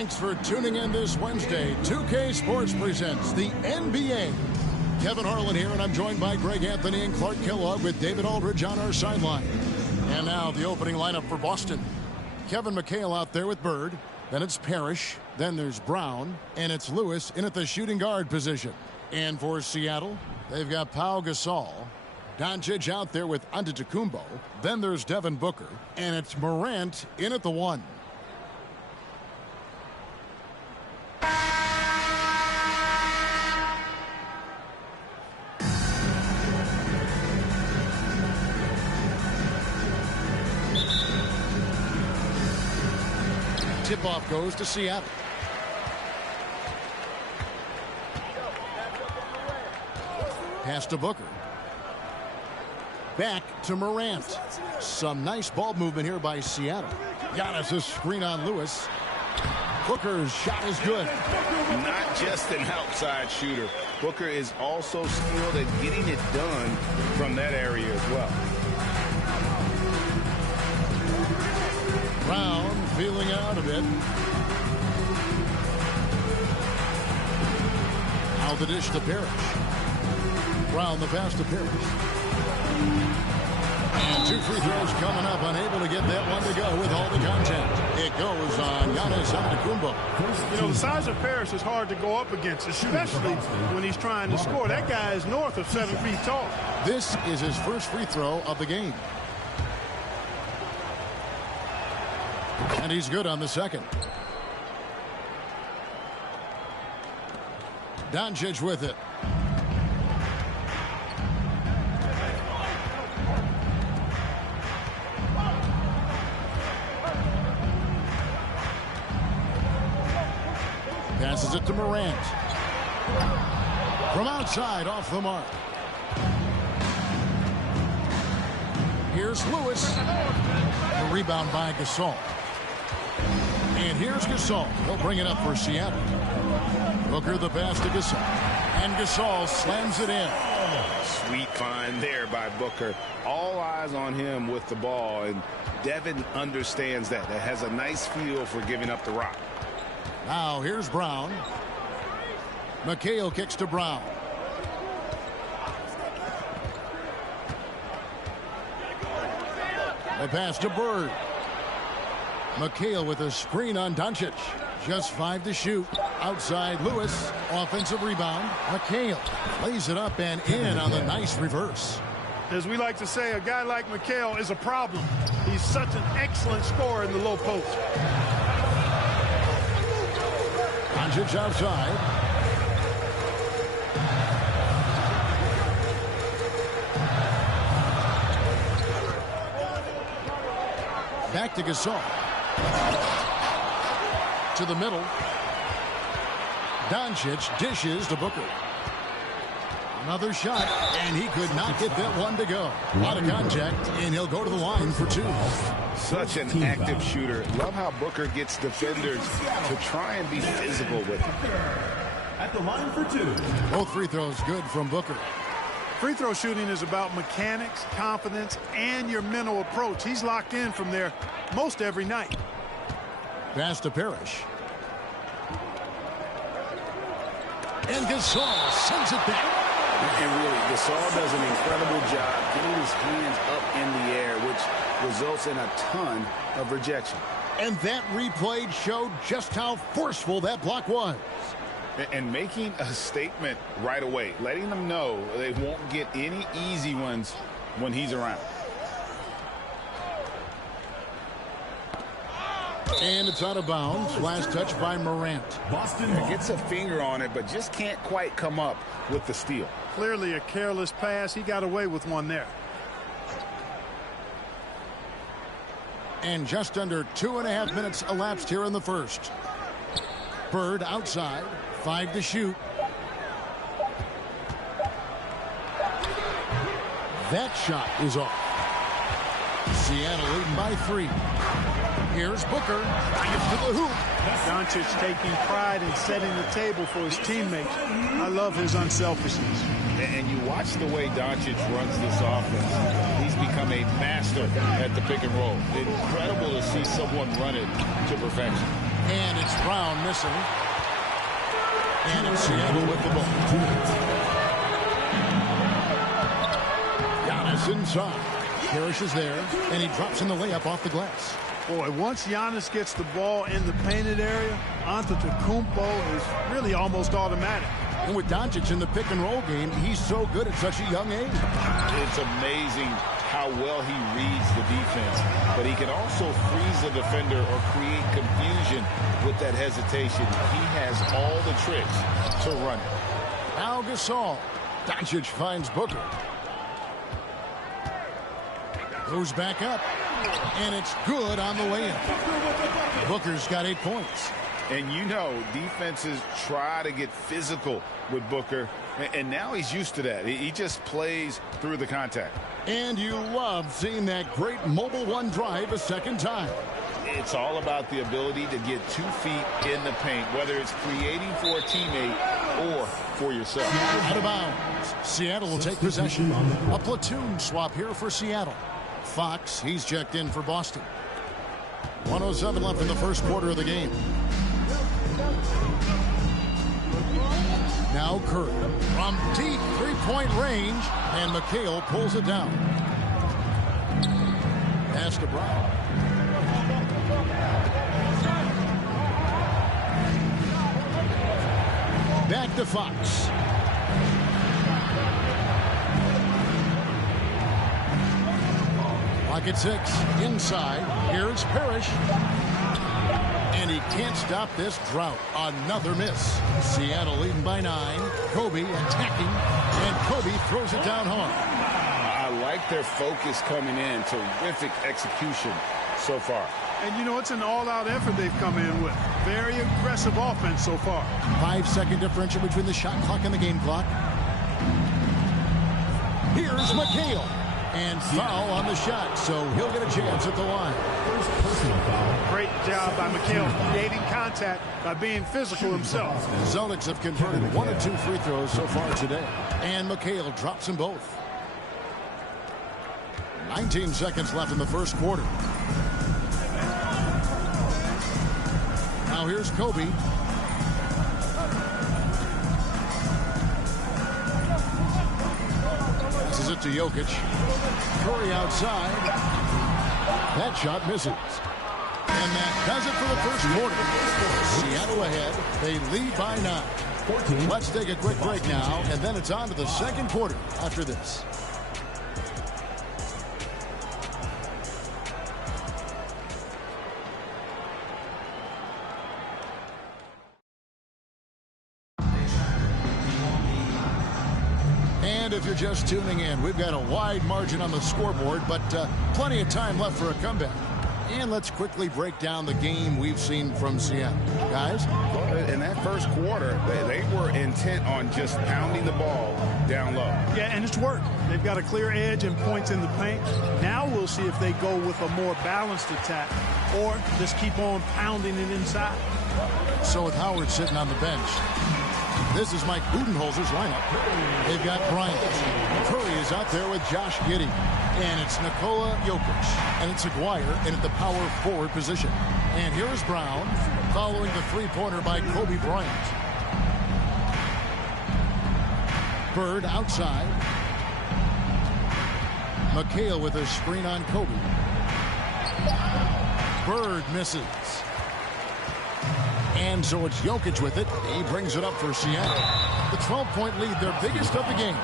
Thanks for tuning in this Wednesday. 2K Sports presents the NBA. Kevin Harlan here, and I'm joined by Greg Anthony and Clark Kellogg with David Aldridge on our sideline. And now the opening lineup for Boston. Kevin McHale out there with Bird. Then it's Parrish. Then there's Brown. And it's Lewis in at the shooting guard position. And for Seattle, they've got Pau Gasol. Doncic out there with Antetokounmpo. Then there's Devin Booker. And it's Morant in at the 1. Tip-off goes to Seattle. Pass to Booker. Back to Morant. Some nice ball movement here by Seattle. Giannis' screen on Lewis. Booker's shot is good. Not just an outside shooter. Booker is also skilled at getting it done from that area as well. Brown feeling out a bit. Now the dish to Parrish. Brown the pass to Parrish. And 2 free throws coming up. Unable to get that one to go with all the contact. It goes on Giannis Antetokounmpo. You know, the size of Parrish is hard to go up against, especially when he's trying to score. That guy is north of 7 feet tall. This is his first free throw of the game. And he's good on the second. Doncic with it. Passes it to Morant. From outside, off the mark. Here's Lewis. The rebound by Gasol. And here's Gasol. He'll bring it up for Seattle. Booker the pass to Gasol. And Gasol slams it in. Sweet find there by Booker. All eyes on him with the ball. And Devin understands that. That has a nice feel for giving up the rock. Now here's Brown. McHale kicks to Brown. The pass to Bird. McHale with a screen on Doncic. Just 5 to shoot. Outside Lewis. Offensive rebound. McHale lays it up and in on the nice reverse. As we like to say, a guy like McHale is a problem. He's such an excellent scorer in the low post. Doncic outside. Back to Gasol. To the middle. Doncic dishes to Booker. Another shot, and he could not get that one to go. A lot of contact, and he'll go to the line for 2. Such an active shooter. Love how Booker gets defenders to try and be physical with him. At the line for 2. Both free throws good from Booker. Free throw shooting is about mechanics, confidence, and your mental approach. He's locked in from there most every night. Pass to Parrish. And Gasol sends it back. And really, Gasol does an incredible job getting his hands up in the air, which results in a ton of rejection. And that replay showed just how forceful that block was. And making a statement right away, letting them know they won't get any easy ones when he's around. And it's out of bounds. Last touch by Morant. Boston Gets a finger on it, but just can't quite come up with the steal. Clearly a careless pass. He got away with one there. And just under 2.5 minutes elapsed here in the first. Bird outside. 5 to shoot. That shot is off. Seattle leading by 3. Here's Booker. Gets to the hoop. Doncic taking pride in setting the table for his teammates. I love his unselfishness. And you watch the way Doncic runs this offense. He's become a master at the pick and roll. Incredible to see someone run it to perfection. And it's Brown missing. And it's Seattle with the ball. Giannis inside. Parrish is there, and he drops in the layup off the glass. Boy, once Giannis gets the ball in the painted area, Antetokounmpo is really almost automatic. And with Doncic in the pick and roll game, he's so good at such a young age. It's amazing how well he reads the defense, but he can also freeze the defender or create confusion with that hesitation. He has all the tricks to run it. Now Gasol. Doncic finds Booker. Goes back up. And it's good on the way in. Booker's got 8 points. And you know, defenses try to get physical with Booker, and now he's used to that. He just plays through the contact. And you love seeing that great mobile one drive a second time. It's all about the ability to get 2 feet in the paint, whether it's creating for a teammate or for yourself. Out of bounds. Seattle will take possession. A platoon swap here for Seattle. Fox, he's checked in for Boston. 1:07 left in the first quarter of the game. Now Curry from deep three-point range, and McHale pulls it down. Pass to Brown. Back to Fox. Clock at 6. Inside. Here's Parrish. And he can't stop this drought. Another miss. Seattle leading by 9. Kobe attacking. And Kobe throws it down hard. I like their focus coming in. Terrific execution so far. And, you know, it's an all-out effort they've come in with. Very aggressive offense so far. 5-second differential between the shot clock and the game clock. Here's McHale. And foul on the shot, so he'll get a chance at the line. Great job by McHale creating contact by being physical himself. Celtics have converted 1 of 2 free throws so far today. And McHale drops them both. 19 seconds left in the first quarter. Now here's Kobe. This is it to Jokic. Curry outside. That shot misses. And that does it for the first quarter. Seattle ahead. They lead by 9. Let's take a quick break now, and then it's on to the second quarter after this. And if you're just tuning in, we've got a wide margin on the scoreboard, but plenty of time left for a comeback. And let's quickly break down the game we've seen from Seattle. Guys? In that first quarter, they were intent on just pounding the ball down low. Yeah, and it's worked. They've got a clear edge and points in the paint. Now we'll see if they go with a more balanced attack or just keep on pounding it inside. So with Howard sitting on the bench, this is Mike Budenholzer's lineup. They've got Bryant. Curry is out there with Josh Giddey. And it's Nikola Jokic. And it's Aguirre in at the power forward position. And here's Brown following the three-pointer by Kobe Bryant. Bird outside. McHale with a screen on Kobe. Bird misses. And so it's Jokic with it. He brings it up for Seattle. The 12-point lead, their biggest of the game.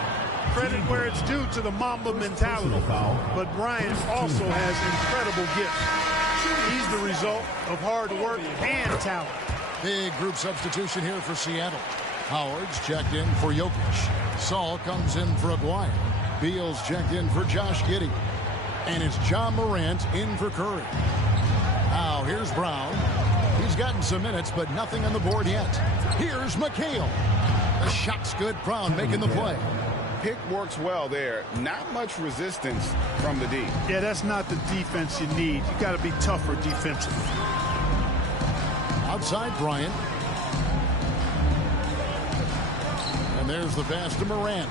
Credit where it's due to the Mamba mentality. But Bryant also has incredible gifts. He's the result of hard work and talent. Big group substitution here for Seattle. Howard's checked in for Jokic. Saul comes in for Aguirre. Beal's checked in for Josh Giddey. And it's John Morant in for Curry. Now here's Brown. He's gotten some minutes, but nothing on the board yet. Here's McHale. The shot's good. Brown making the play. Pick works well there. Not much resistance from the D. Yeah, that's not the defense you need. You got to be tougher defensively. Outside Bryant. And there's the pass to Morant.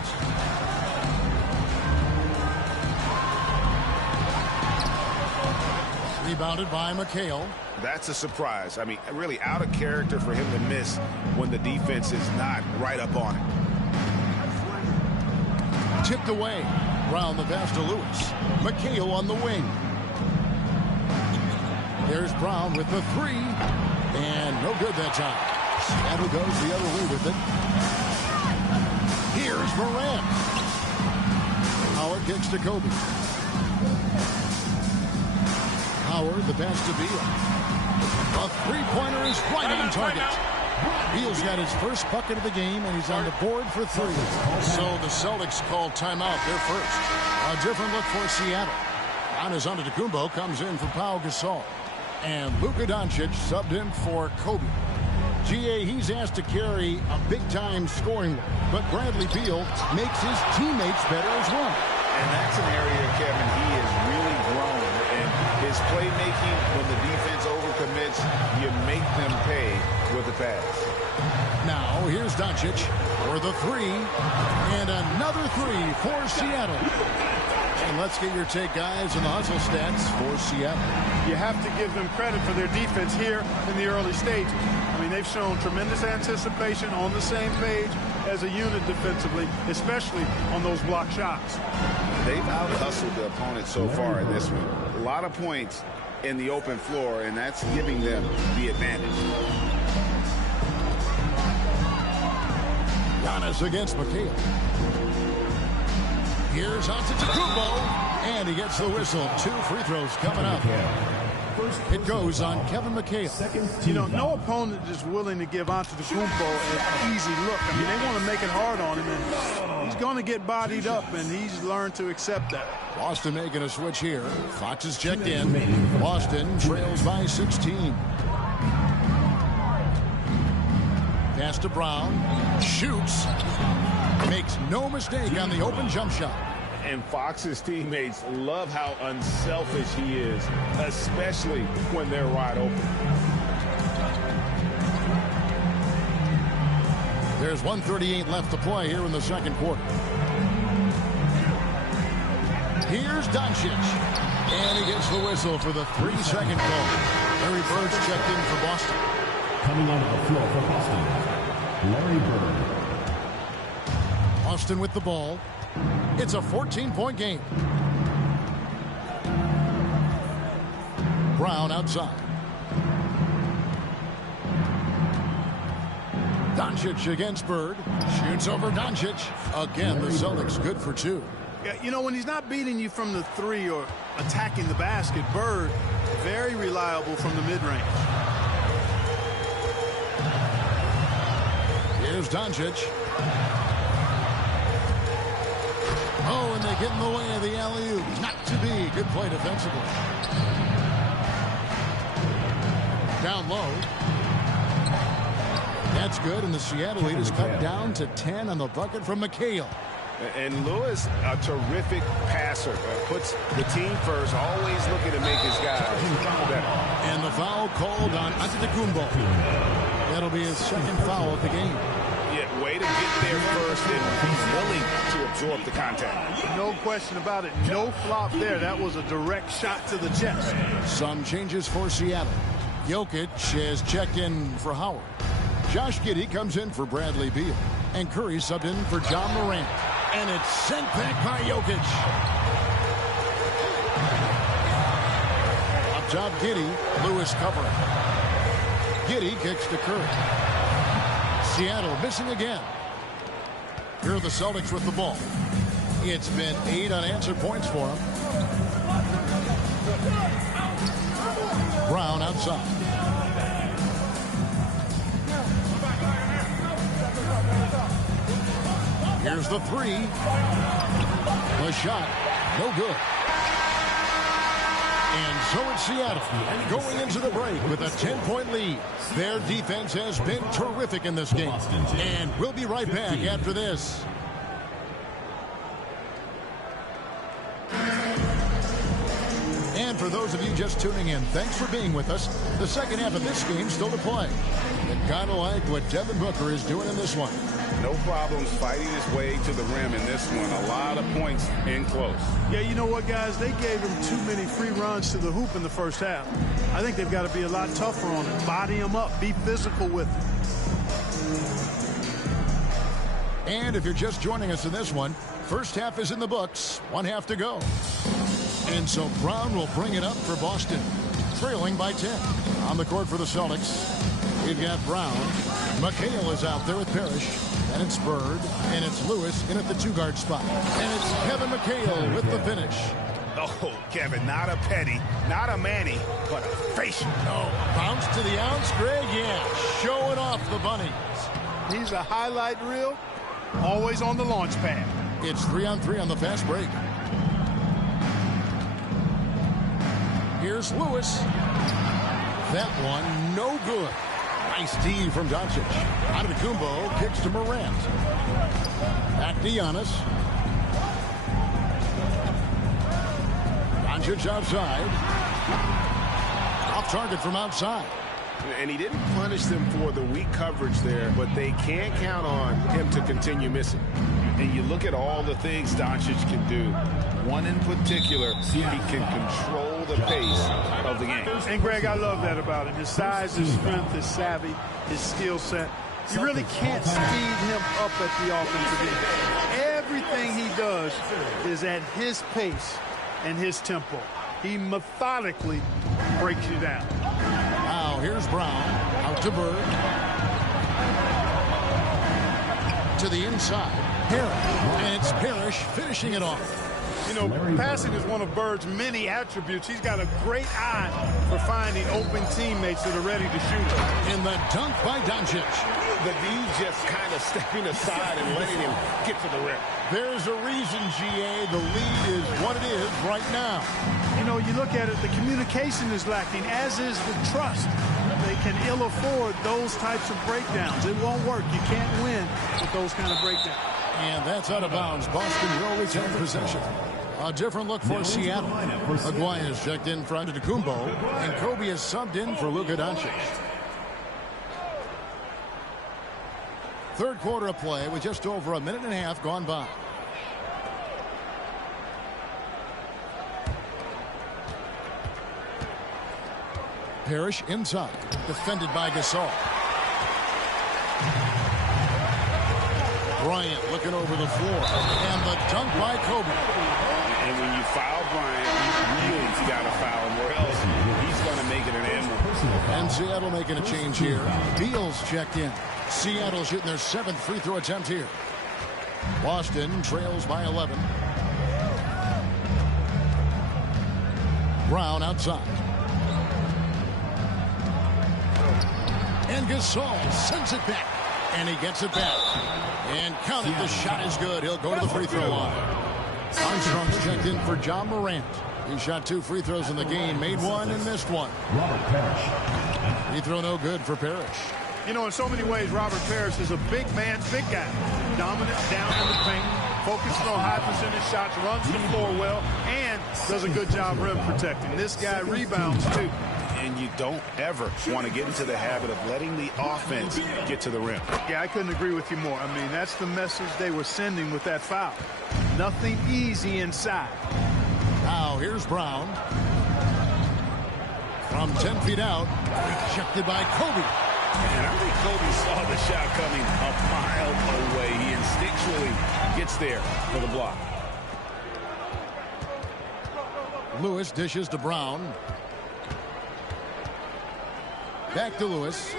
Rebounded by McHale. That's a surprise. I mean, really out of character for him to miss when the defense is not right up on it. Tipped away. Brown the pass to Lewis. McHale on the wing. There's Brown with the three. And no good that time. Seattle goes the other way with it. Here's Morant. Howard kicks to Kobe. Howard the pass to Beal. A three-pointer is right on target. Beal's got his first bucket of the game, and he's on the board for 3. So the Celtics call timeout. They're first. A different look for Seattle. Giannis Antetokounmpo comes in for Pau Gasol. And Luka Doncic subbed in for Kobe. GA, he's asked to carry a big-time scoring role, but Bradley Beal makes his teammates better as well. And that's an area, Kevin, he has really grown. And his It's playmaking. When the defense overcommits, you make them pay with the pass. Now, here's Doncic for the three. And another three for Seattle. And let's get your take, guys, on the hustle stats for Seattle. You have to give them credit for their defense here in the early stages. I mean, they've shown tremendous anticipation, on the same page as a unit defensively, especially on those block shots. They've out-hustled the opponent so far in this one. A lot of points in the open floor, and that's giving them the advantage. Giannis against McHale. Here's Antetokounmpo, and he gets the whistle. 2 free throws coming up. It goes on Kevin McHale. You know, no opponent is willing to give Antetokounmpo an easy look. I mean, they want to make it hard on him, and he's going to get bodied up, and he's learned to accept that. Boston making a switch here. Fox is checked in. Boston trails by 16. Pass to Brown. Shoots. Makes no mistake on the open jump shot. And Fox's teammates love how unselfish he is, especially when they're wide open. There's 1:38 left to play here in the second quarter. Here's Doncic. And he gets the whistle for the 3-second call. Larry Bird's checked in for Boston. Coming onto the floor for Boston, Larry Bird. Boston with the ball. It's a 14-point game. Brown outside. Doncic against Bird. Shoots over Doncic. Again, the Celtics good for 2. Yeah, you know, when he's not beating you from the 3 or attacking the basket, Bird, very reliable from the mid-range. Here's Doncic. Oh, and they get in the way of the alley-oop. Not to be. Good play defensively. Down low. That's good, and the Seattle lead is cut down to 10 on the bucket from McHale. And Lewis, a terrific passer, puts the team first, always looking to make his guys better. And the foul called on Antetokounmpo. That'll be his second foul of the game. Yeah, way to get there first and be willing to absorb the contact. No question about it. No flop there. That was a direct shot to the chest. Some changes for Seattle. Jokic is checked in for Howard. Josh Giddey comes in for Bradley Beal. And Curry subbed in for John Morant. And it's sent back by Jokic. Up top, Giddey. Lewis covering. Giddey kicks to Curry. Seattle missing again. Here are the Celtics with the ball. It's been 8 unanswered points for them. Brown outside. Here's the 3. The shot, no good. And so it's Seattle going into the break with a 10-point lead. Their defense has been terrific in this game. And we'll be right back after this. And for those of you just tuning in, thanks for being with us. The second half of this game still to play. And kind of like what Devin Booker is doing in this one. No problems fighting his way to the rim in this one. A lot of points in close. Yeah, you know what, guys? They gave him too many free runs to the hoop in the first half. I think they've got to be a lot tougher on him. Body him up. Be physical with him. And if you're just joining us in this one, first half is in the books. 1 half to go. And so Brown will bring it up for Boston, trailing by 10. On the court for the Celtics, we've got Brown. McHale is out there with Parrish. And it's Bird. And it's Lewis in at the 2-guard spot. And it's Kevin McHale with the finish. Oh, Kevin, not a Petty, not a Manny, but a facial. Oh, bounce to the ounce, Greg. Yeah, showing off the bunnies. He's a highlight reel, always on the launch pad. It's 3-on-3 on the fast break. Here's Lewis. That one, no good. Nice D from Doncic. Antetokounmpo kicks to Morant. Back to Giannis. Doncic outside. Off target from outside. And he didn't punish them for the weak coverage there, but they can't count on him to continue missing. And you look at all the things Doncic can do. One in particular, he can control the pace of the game. And, Greg, I love that about him. His size, his strength, his savvy, his skill set. You really can't speed him up at the offensive end. Everything he does is at his pace and his tempo. He methodically breaks you down. Now here's Brown. Out to Bird. To the inside. Parrish. And it's Parrish finishing it off. You know, passing is one of Bird's many attributes. He's got a great eye for finding open teammates that are ready to shoot. In the dunk by Doncic. The D just kind of stepping aside and letting him get to the rim. There's a reason, GA, the lead is what it is right now. You know, you look at it, the communication is lacking, as is the trust. They can ill afford those types of breakdowns. It won't work. You can't win with those kind of breakdowns. And that's out of bounds. Boston will retain possession. A different look for Seattle. Aguirre is checked in for Antetokounmpo, and Kobe is subbed in for Luka Doncic. Third quarter of play with just over a minute and a half gone by. Parrish inside, defended by Gasol. Bryant looking over the floor, and the dunk by Kobe. And when you foul Bryant, you really got to foul him, or else he's going to make it an end. And Seattle making a change here. Beal's checked in. Seattle shooting their 7th free throw attempt here. Boston trails by 11. Brown outside. And Gasol sends it back. And he gets it back. And count it, the shot is good. He'll go to the free throw line. Armstrong's checked in for John Morant. He shot 2 free throws in the game, made 1 and missed 1. Robert Parrish. Free throw no good for Parrish. You know, in so many ways, Robert Parrish is a big man's big guy. Dominant down in the paint, focuses on high percentage shots, runs the floor well, and does a good job rim protecting. This guy rebounds, too. And you don't ever want to get into the habit of letting the offense get to the rim. Yeah, I couldn't agree with you more. I mean, that's the message they were sending with that foul. Nothing easy inside. Now here's Brown. From 10 feet out, rejected by Kobe. And I think Kobe saw the shot coming a mile away. He instinctually gets there for the block. Lewis dishes to Brown. Back to Lewis.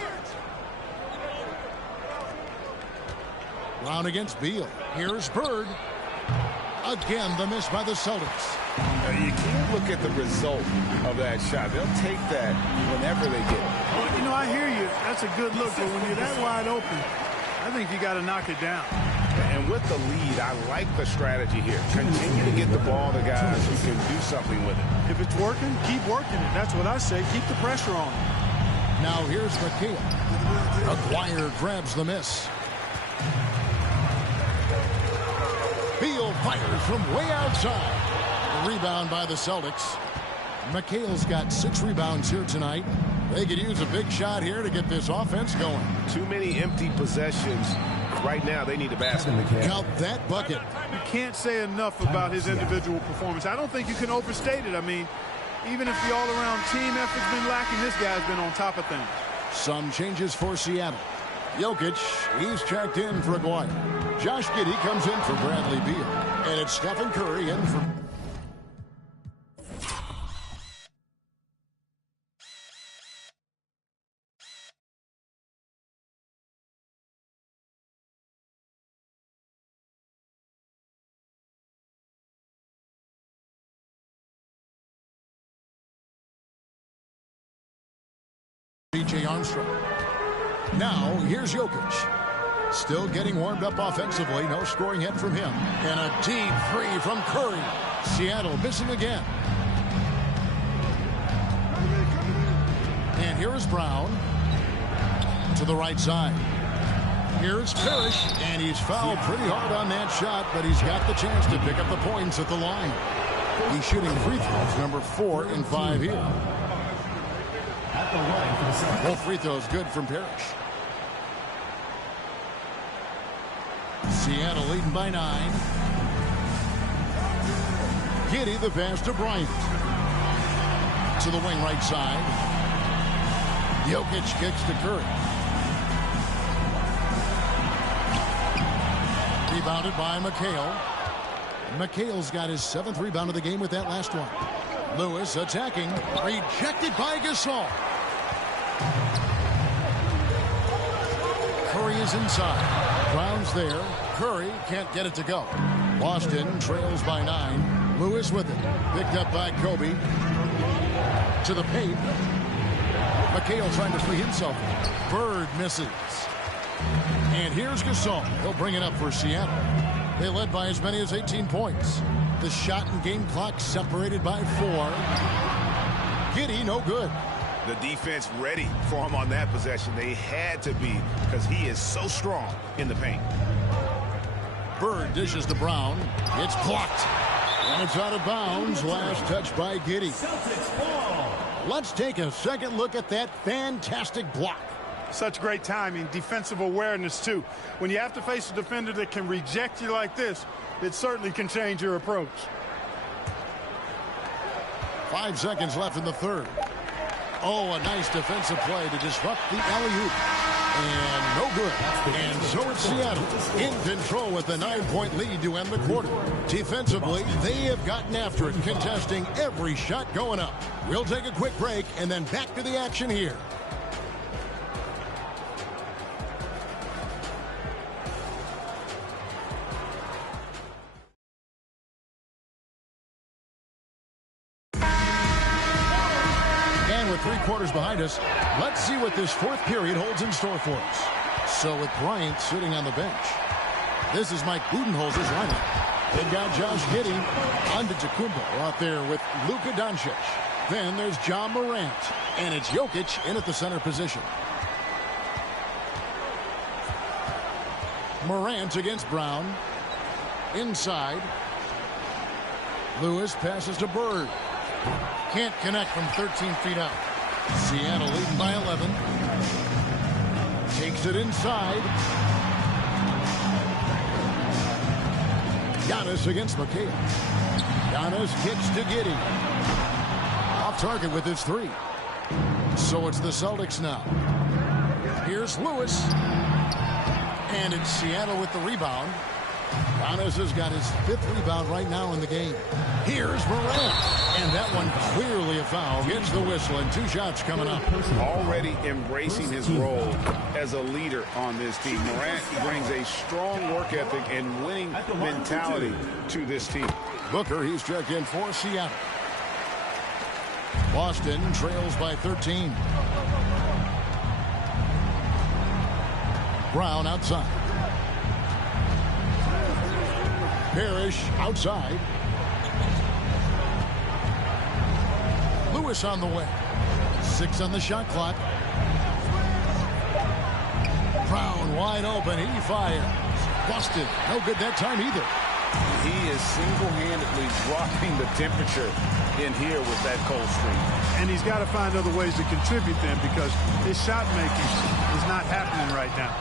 Brown against Beal. Here's Bird. Again, the miss by the Celtics. You can't look at the result of that shot. They'll take that whenever they get it. Well, you know, I hear you. That's a good look, but when you're that wide open, I think you got to knock it down. And with the lead, I like the strategy here. Continue to get the ball to guys who can do something with it. If it's working, keep working it. That's what I say. Keep the pressure on. Now here's McHale. Aguirre grabs the miss. Beal fires from way outside. The rebound by the Celtics. McHale's got 6 rebounds here tonight. They could use a big shot here to get this offense going. Too many empty possessions. Right now, they need a basket. Count that bucket. You can't say enough about his individual performance. I don't think you can overstate it. I mean, even if the all-around team effort's been lacking, this guy's been on top of things. Some changes for Seattle. Jokic, he's checked in for Aguirre. Josh Giddey comes in for Bradley Beal. And it's Stephen Curry in for... B.J. Armstrong. Now, here's Jokic. Still getting warmed up offensively. No scoring hit from him. And a deep three from Curry. Seattle missing again. And here is Brown. To the right side. Here's Parrish. And he's fouled pretty hard on that shot, but he's got the chance to pick up the points at the line. He's shooting free throws, number 4 in 5 here. At the line for the Celtics. Both free throws good from Parrish. Seattle leading by 9. Giddey the pass to Bryant. To the wing right side. Jokic kicks to Curry. Rebounded by McHale. McHale's got his 7th rebound of the game with that last one. Lewis attacking. Rejected by Gasol. Curry is inside. Brown's there. Curry can't get it to go. Boston trails by 9. Lewis with it. Picked up by Kobe. To the paint. McHale trying to free himself. Bird misses. And here's Gasol. He'll bring it up for Seattle. They led by as many as 18 points. The shot and game clock separated by 4. Giddey, no good. The defense ready for him on that possession. They had to be because he is so strong in the paint. Bird dishes to Brown. It's blocked. And it's out of bounds. Last touch by Giddey. Let's take a second look at that fantastic block. Such great timing, defensive awareness, too. When you have to face a defender that can reject you like this, it certainly can change your approach. 5 seconds left in the third. Oh, a nice defensive play to disrupt the alley-oop. And no good. And so it's Seattle in control with a 9-point lead to end the quarter. Defensively, they have gotten after it, contesting every shot going up. We'll take a quick break and then back to the action here. With 3 quarters behind us, let's see what this 4th period holds in store for us. So with Bryant sitting on the bench, this is Mike Budenholzer's lineup. They've got Josh Giddey, Antetokounmpo out there with Luka Doncic. Then there's John Morant, and it's Jokic in at the center position. Morant against Brown. Inside. Lewis passes to Bird. Can't connect from 13 feet out. Seattle leading by 11. Takes it inside. Giannis against McHale. Giannis kicks to Giddey. Off target with his 3. So it's the Celtics now. Here's Lewis. And it's Seattle with the rebound. Giannis has got his 5th rebound right now in the game. Here's Morant. And that one clearly a foul. Gets the whistle and 2 shots coming up. Already embracing his role as a leader on this team. Morant brings a strong work ethic and winning mentality to this team. Booker, he's checked in for Seattle. Boston trails by 13. Brown outside. Parrish outside. Lewis on the way. 6 on the shot clock. Brown wide open. He fires. Busted. No good that time either. He is single-handedly dropping the temperature in here with that cold streak. And he's got to find other ways to contribute then because his shot making is not happening right now.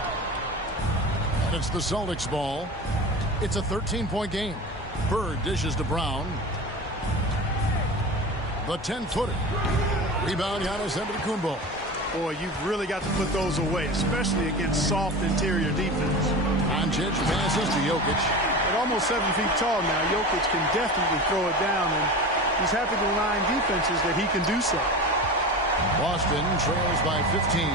And it's the Celtics ball. It's a 13-point game. Bird dishes to Brown. The 10-footer. Rebound, Giannis Antetokounmpo. Boy, you've really got to put those away, especially against soft interior defense. Doncic passes to Jokic. At almost 7 feet tall now, Jokic can definitely throw it down, and he's happy to remind defenses that he can do so. Boston trails by 15.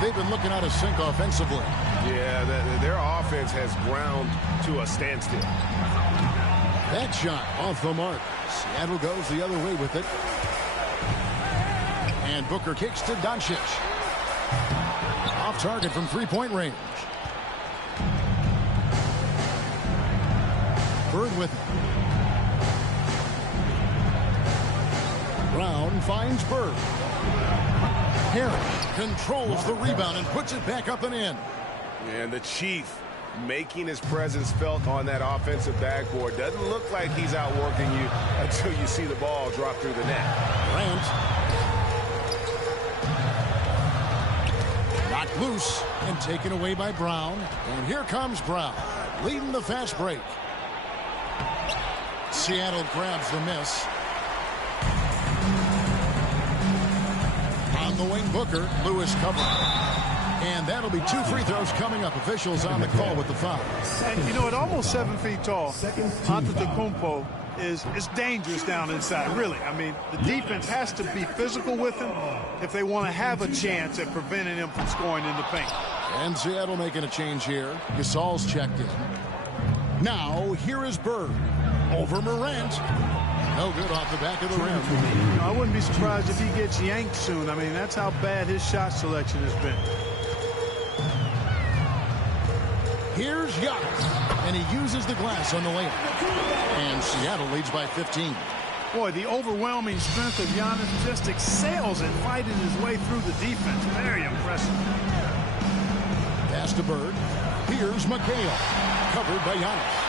They've been looking out of sync offensively. Yeah, their offense has ground to a standstill. That shot off the mark. Seattle goes the other way with it. And Booker kicks to Doncic. Off target from 3-point range. Bird with it. Brown finds Bird. Harris controls the rebound and puts it back up and in. And the Chief making his presence felt on that offensive backboard. Doesn't look like he's outworking you until you see the ball drop through the net. Grant. Knocked loose and taken away by Brown. And here comes Brown, leading the fast break. Seattle grabs the miss. On the wing, Booker. Lewis covering. And that'll be 2 free throws coming up. Officials on the call with the foul. And, you know, at almost 7 feet tall, Antetokounmpo is dangerous down inside, really. I mean, the defense has to be physical with him if they want to have a chance at preventing him from scoring in the paint. And Seattle making a change here. Gasol's checked in. Now, here is Bird. Over Morant. No good off the back of the rim. You know, I wouldn't be surprised if he gets yanked soon. I mean, that's how bad his shot selection has been. Here's Giannis, and he uses the glass on the layup. And Seattle leads by 15. Boy, the overwhelming strength of Giannis just excels at fighting his way through the defense. Very impressive. Pass to Bird. Here's McHale, covered by Giannis.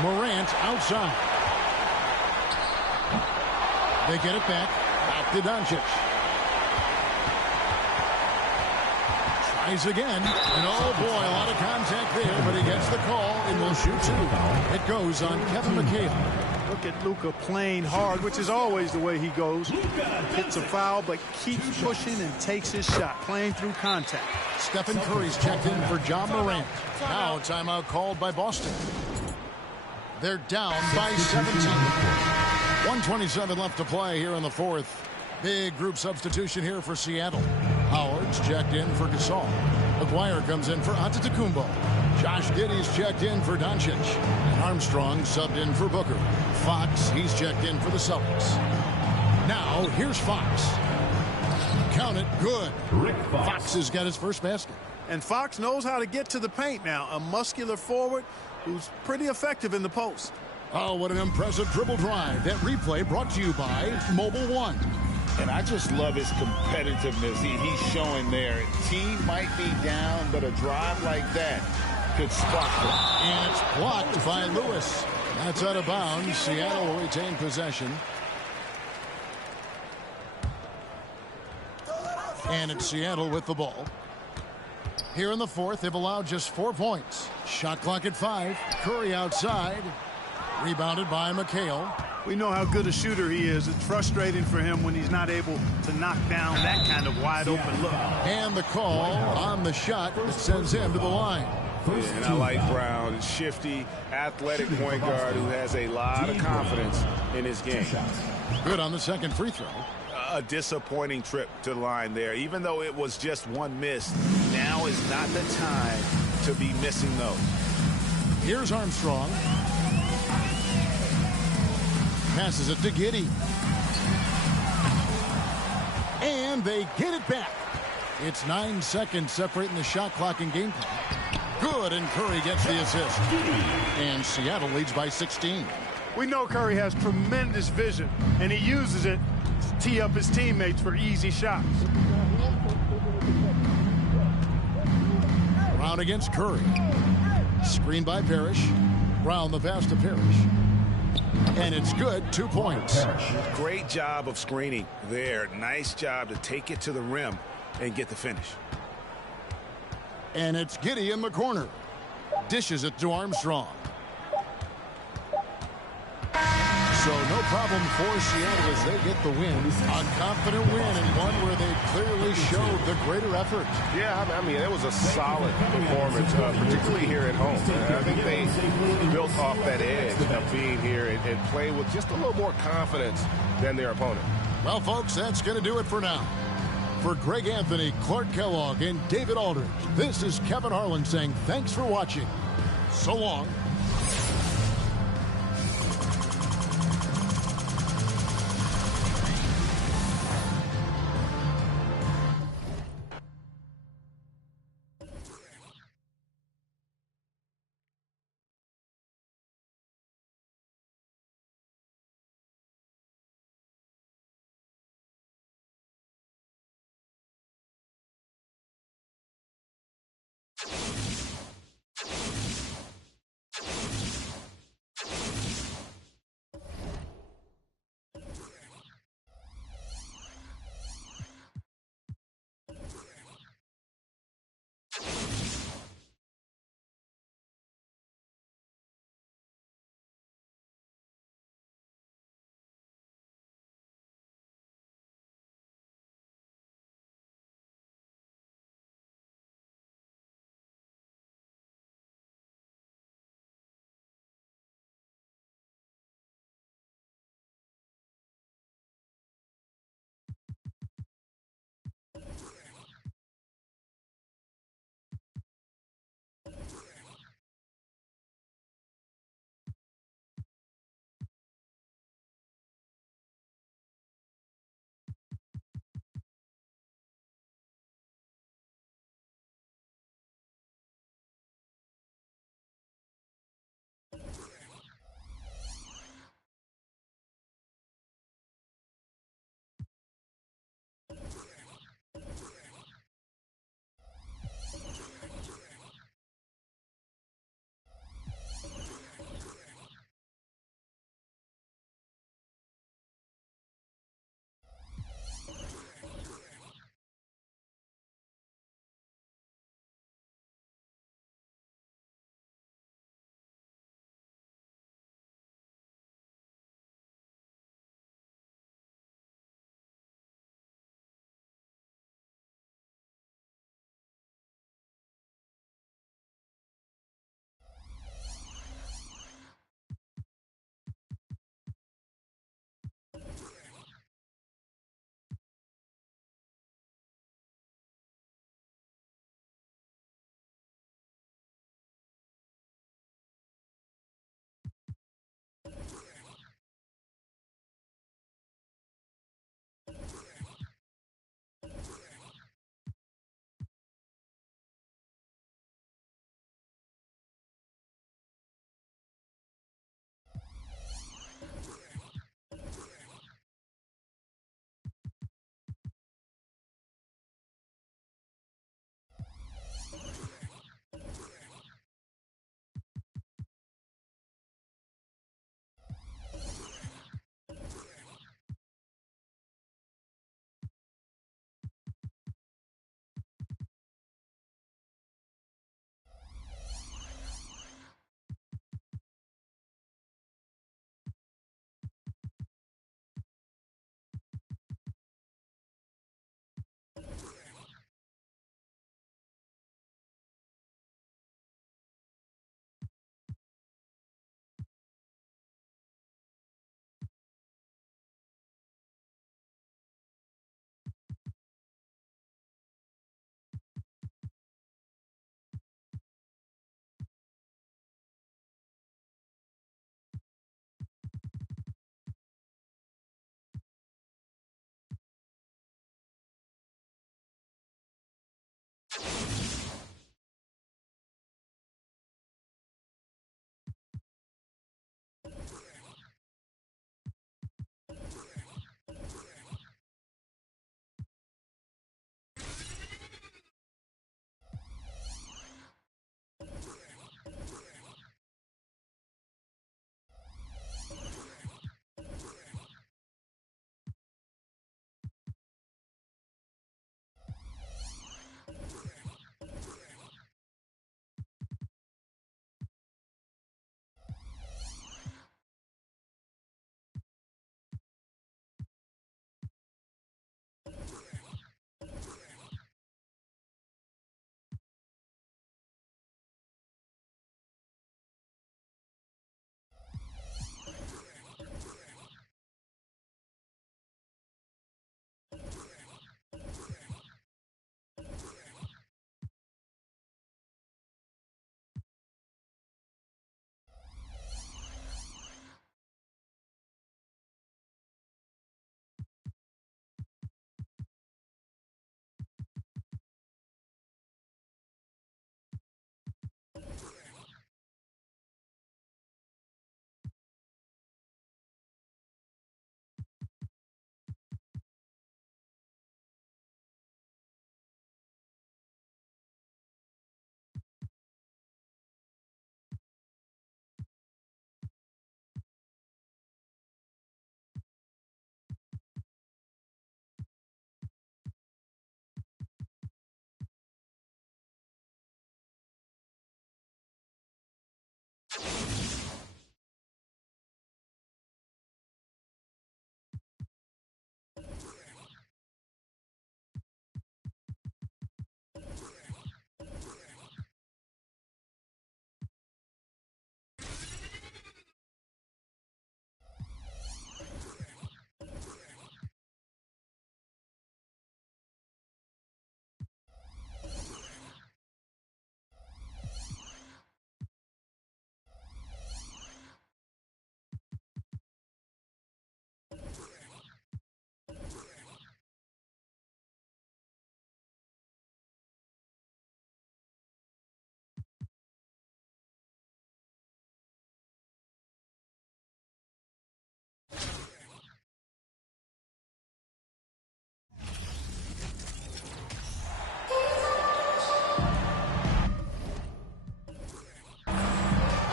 Morant outside. They get it back. Back to Doncic. Tries again. And oh boy, a lot of contact there, but he gets the call and will shoot 2. It goes on Kevin McHale. Look at Luka playing hard, which is always the way he goes. Hits a foul, but keeps pushing and takes his shot, playing through contact. Stephen Curry's checked in for John Morant. Now timeout called by Boston. They're down by 17. 1:27 left to play here in the fourth. Big group substitution here for Seattle. Howard's checked in for Gasol. McGuire comes in for Antetokounmpo. Josh Giddey's checked in for Doncic. And Armstrong subbed in for Booker. Fox, he's checked in for the Celtics. Now, here's Fox. Count it, good. Fox has got his first basket. And Fox knows how to get to the paint now. A muscular forward who's pretty effective in the post. Oh, what an impressive dribble drive. That replay brought to you by Mobile One. And I just love his competitiveness he's showing there. Team might be down, but a drive like that could spot them. And it's blocked by Lewis. That's out of bounds. Seattle will retain possession. And it's Seattle with the ball. Here in the fourth, they've allowed just 4 points. Shot clock at 5. Curry outside. Rebounded by McHale. We know how good a shooter he is. It's frustrating for him when he's not able to knock down that kind of wide open look. And the call on the shot that sends him to the line. Yeah, and I like Brown, shifty, athletic point guard who has a lot of confidence in his game. Good on the second free throw. A disappointing trip to the line there. Even though it was just one miss, now is not the time to be missing those. Here's Armstrong. Passes it to Giddey. And they get it back. It's 9 seconds separating the shot clock and game clock. Good, and Curry gets the assist. And Seattle leads by 16. We know Curry has tremendous vision, and he uses it to tee up his teammates for easy shots. Brown against Curry. Screen by Parrish. Brown the pass to Parrish. And it's good, 2 points. Great job of screening there. Nice job to take it to the rim and get the finish. And it's Giddey in the corner. Dishes it to Armstrong. So no problem for Seattle as they get the win. A confident win and one where they clearly showed the greater effort. Yeah, I mean, it was a solid performance, particularly here at home. I think they built off that edge of being here and playing with just a little more confidence than their opponent. Well, folks, that's going to do it for now. For Greg Anthony, Clark Kellogg, and David Aldridge, this is Kevin Harlan saying thanks for watching. So long.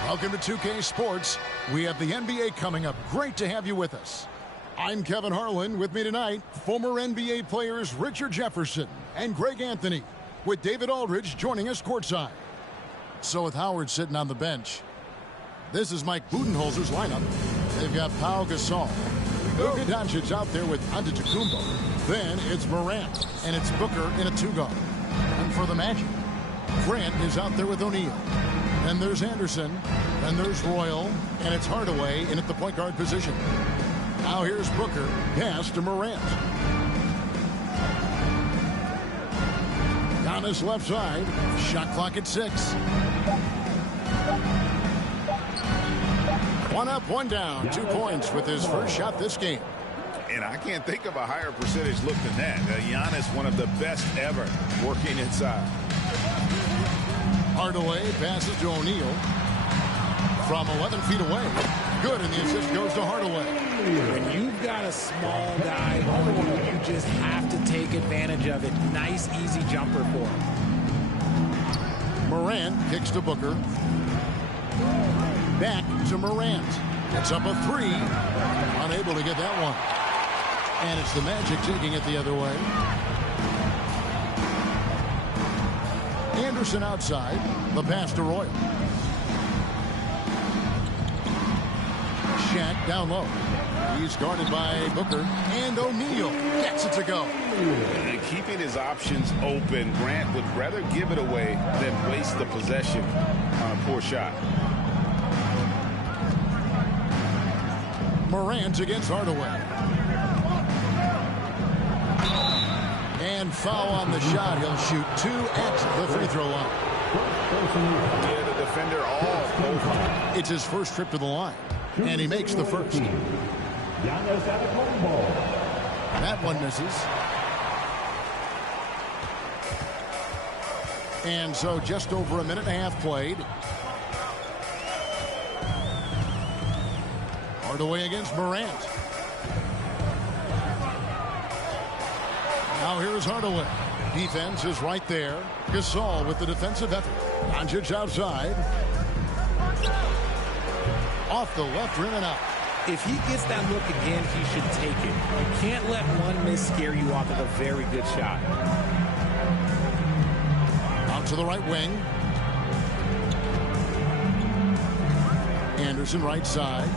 Welcome to 2K Sports. We have the NBA coming up. Great to have you with us. I'm Kevin Harlan. With me tonight, former NBA players Richard Jefferson and Greg Anthony, with David Aldridge joining us courtside. So with Howard sitting on the bench, this is Mike Budenholzer's lineup. They've got Pau Gasol. Luka Doncic out there with Antetokounmpo. Then it's Morant, and it's Booker in a two-guard. And for the Magic, Grant is out there with O'Neal. Then there's Anderson, then there's Royal, and it's Hardaway in at the point guard position. Now here's Booker, pass to Morant. Giannis left side, shot clock at 6. One up, one down, 2 points with his first shot this game. And I can't think of a higher percentage look than that. Giannis, one of the best ever working inside. Hardaway passes to O'Neal from 11 feet away. Good, and the assist goes to Hardaway. When you've got a small guy on you, you just have to take advantage of it. Nice, easy jumper for him. Morant kicks to Booker. Back to Morant. It's up a 3. Unable to get that one. And it's the Magic taking it the other way. Anderson outside. The pass to Royal. Shaq down low. He's guarded by Booker. And O'Neal gets it to go. And keeping his options open, Grant would rather give it away than waste the possession on a poor shot. Morant against Hardaway. And foul on the shot. He'll shoot 2 at the free throw line. Yeah, the defender all over. It's his first trip to the line. And he makes the first. That one misses. And so just over a minute and a half played. Hardaway against Morant. Now here is Hardaway. Defense is right there. Gasol with the defensive effort. Doncic outside. Off the left rim and out. If he gets that look again, he should take it. You can't let one miss scare you off of a very good shot. Out to the right wing. Anderson right side.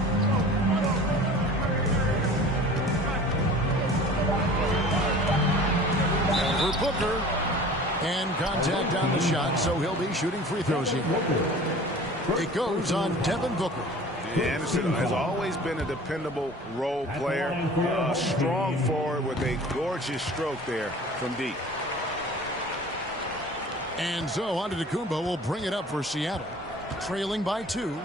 For Booker. And contact on the shot, so he'll be shooting free throws here. It goes on Devin Booker. Anderson has always been a dependable role player, a strong forward with a gorgeous stroke there from deep. And so Antetokounmpo will bring it up for Seattle, trailing by 2.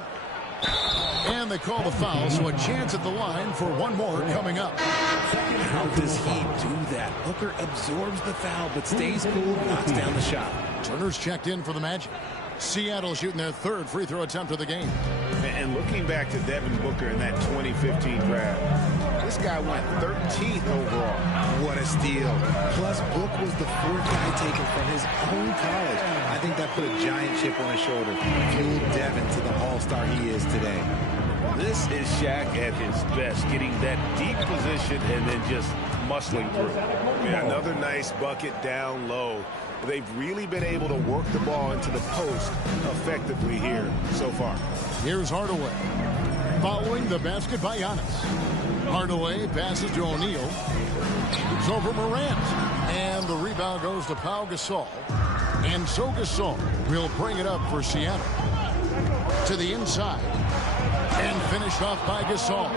And they call the foul, so a chance at the line for one more coming up. How does he do that? Booker absorbs the foul, but stays cool, knocks down the shot. Turner's checked in for the Magic. Seattle shooting their 3rd free throw attempt of the game. And looking back to Devin Booker in that 2015 draft, this guy went 13th overall. What a steal. Plus, Book was the 4th guy taken from his own college. I think that put a giant chip on his shoulder. Fueled Devin to the all-star he is today. This is Shaq at his best, getting that deep position and then just muscling through. Yeah, another nice bucket down low. They've really been able to work the ball into the post effectively here so far. Here's Hardaway. Following the basket by Giannis. Hardaway passes to O'Neal. It's over Morant. And the rebound goes to Pau Gasol. And so Gasol will bring it up for Seattle. To the inside. And finished off by Gasol.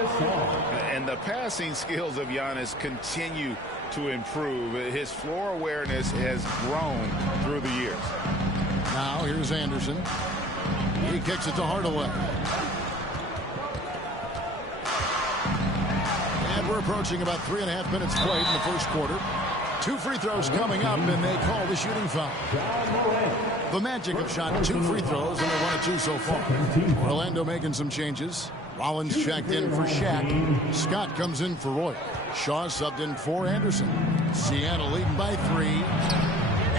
And the passing skills of Giannis continue to improve. His floor awareness has grown through the years. Now here's Anderson. He kicks it to Hardaway. And we're approaching about 3.5 minutes played in the first quarter. 2 free throws coming up, and they call the shooting foul. The Magic have shot 2 free throws, and they're 1 of 2 so far. Orlando making some changes. Rollins checked in for Shaq. Scott comes in for Roy. Shaw subbed in for Anderson. Seattle leading by 3.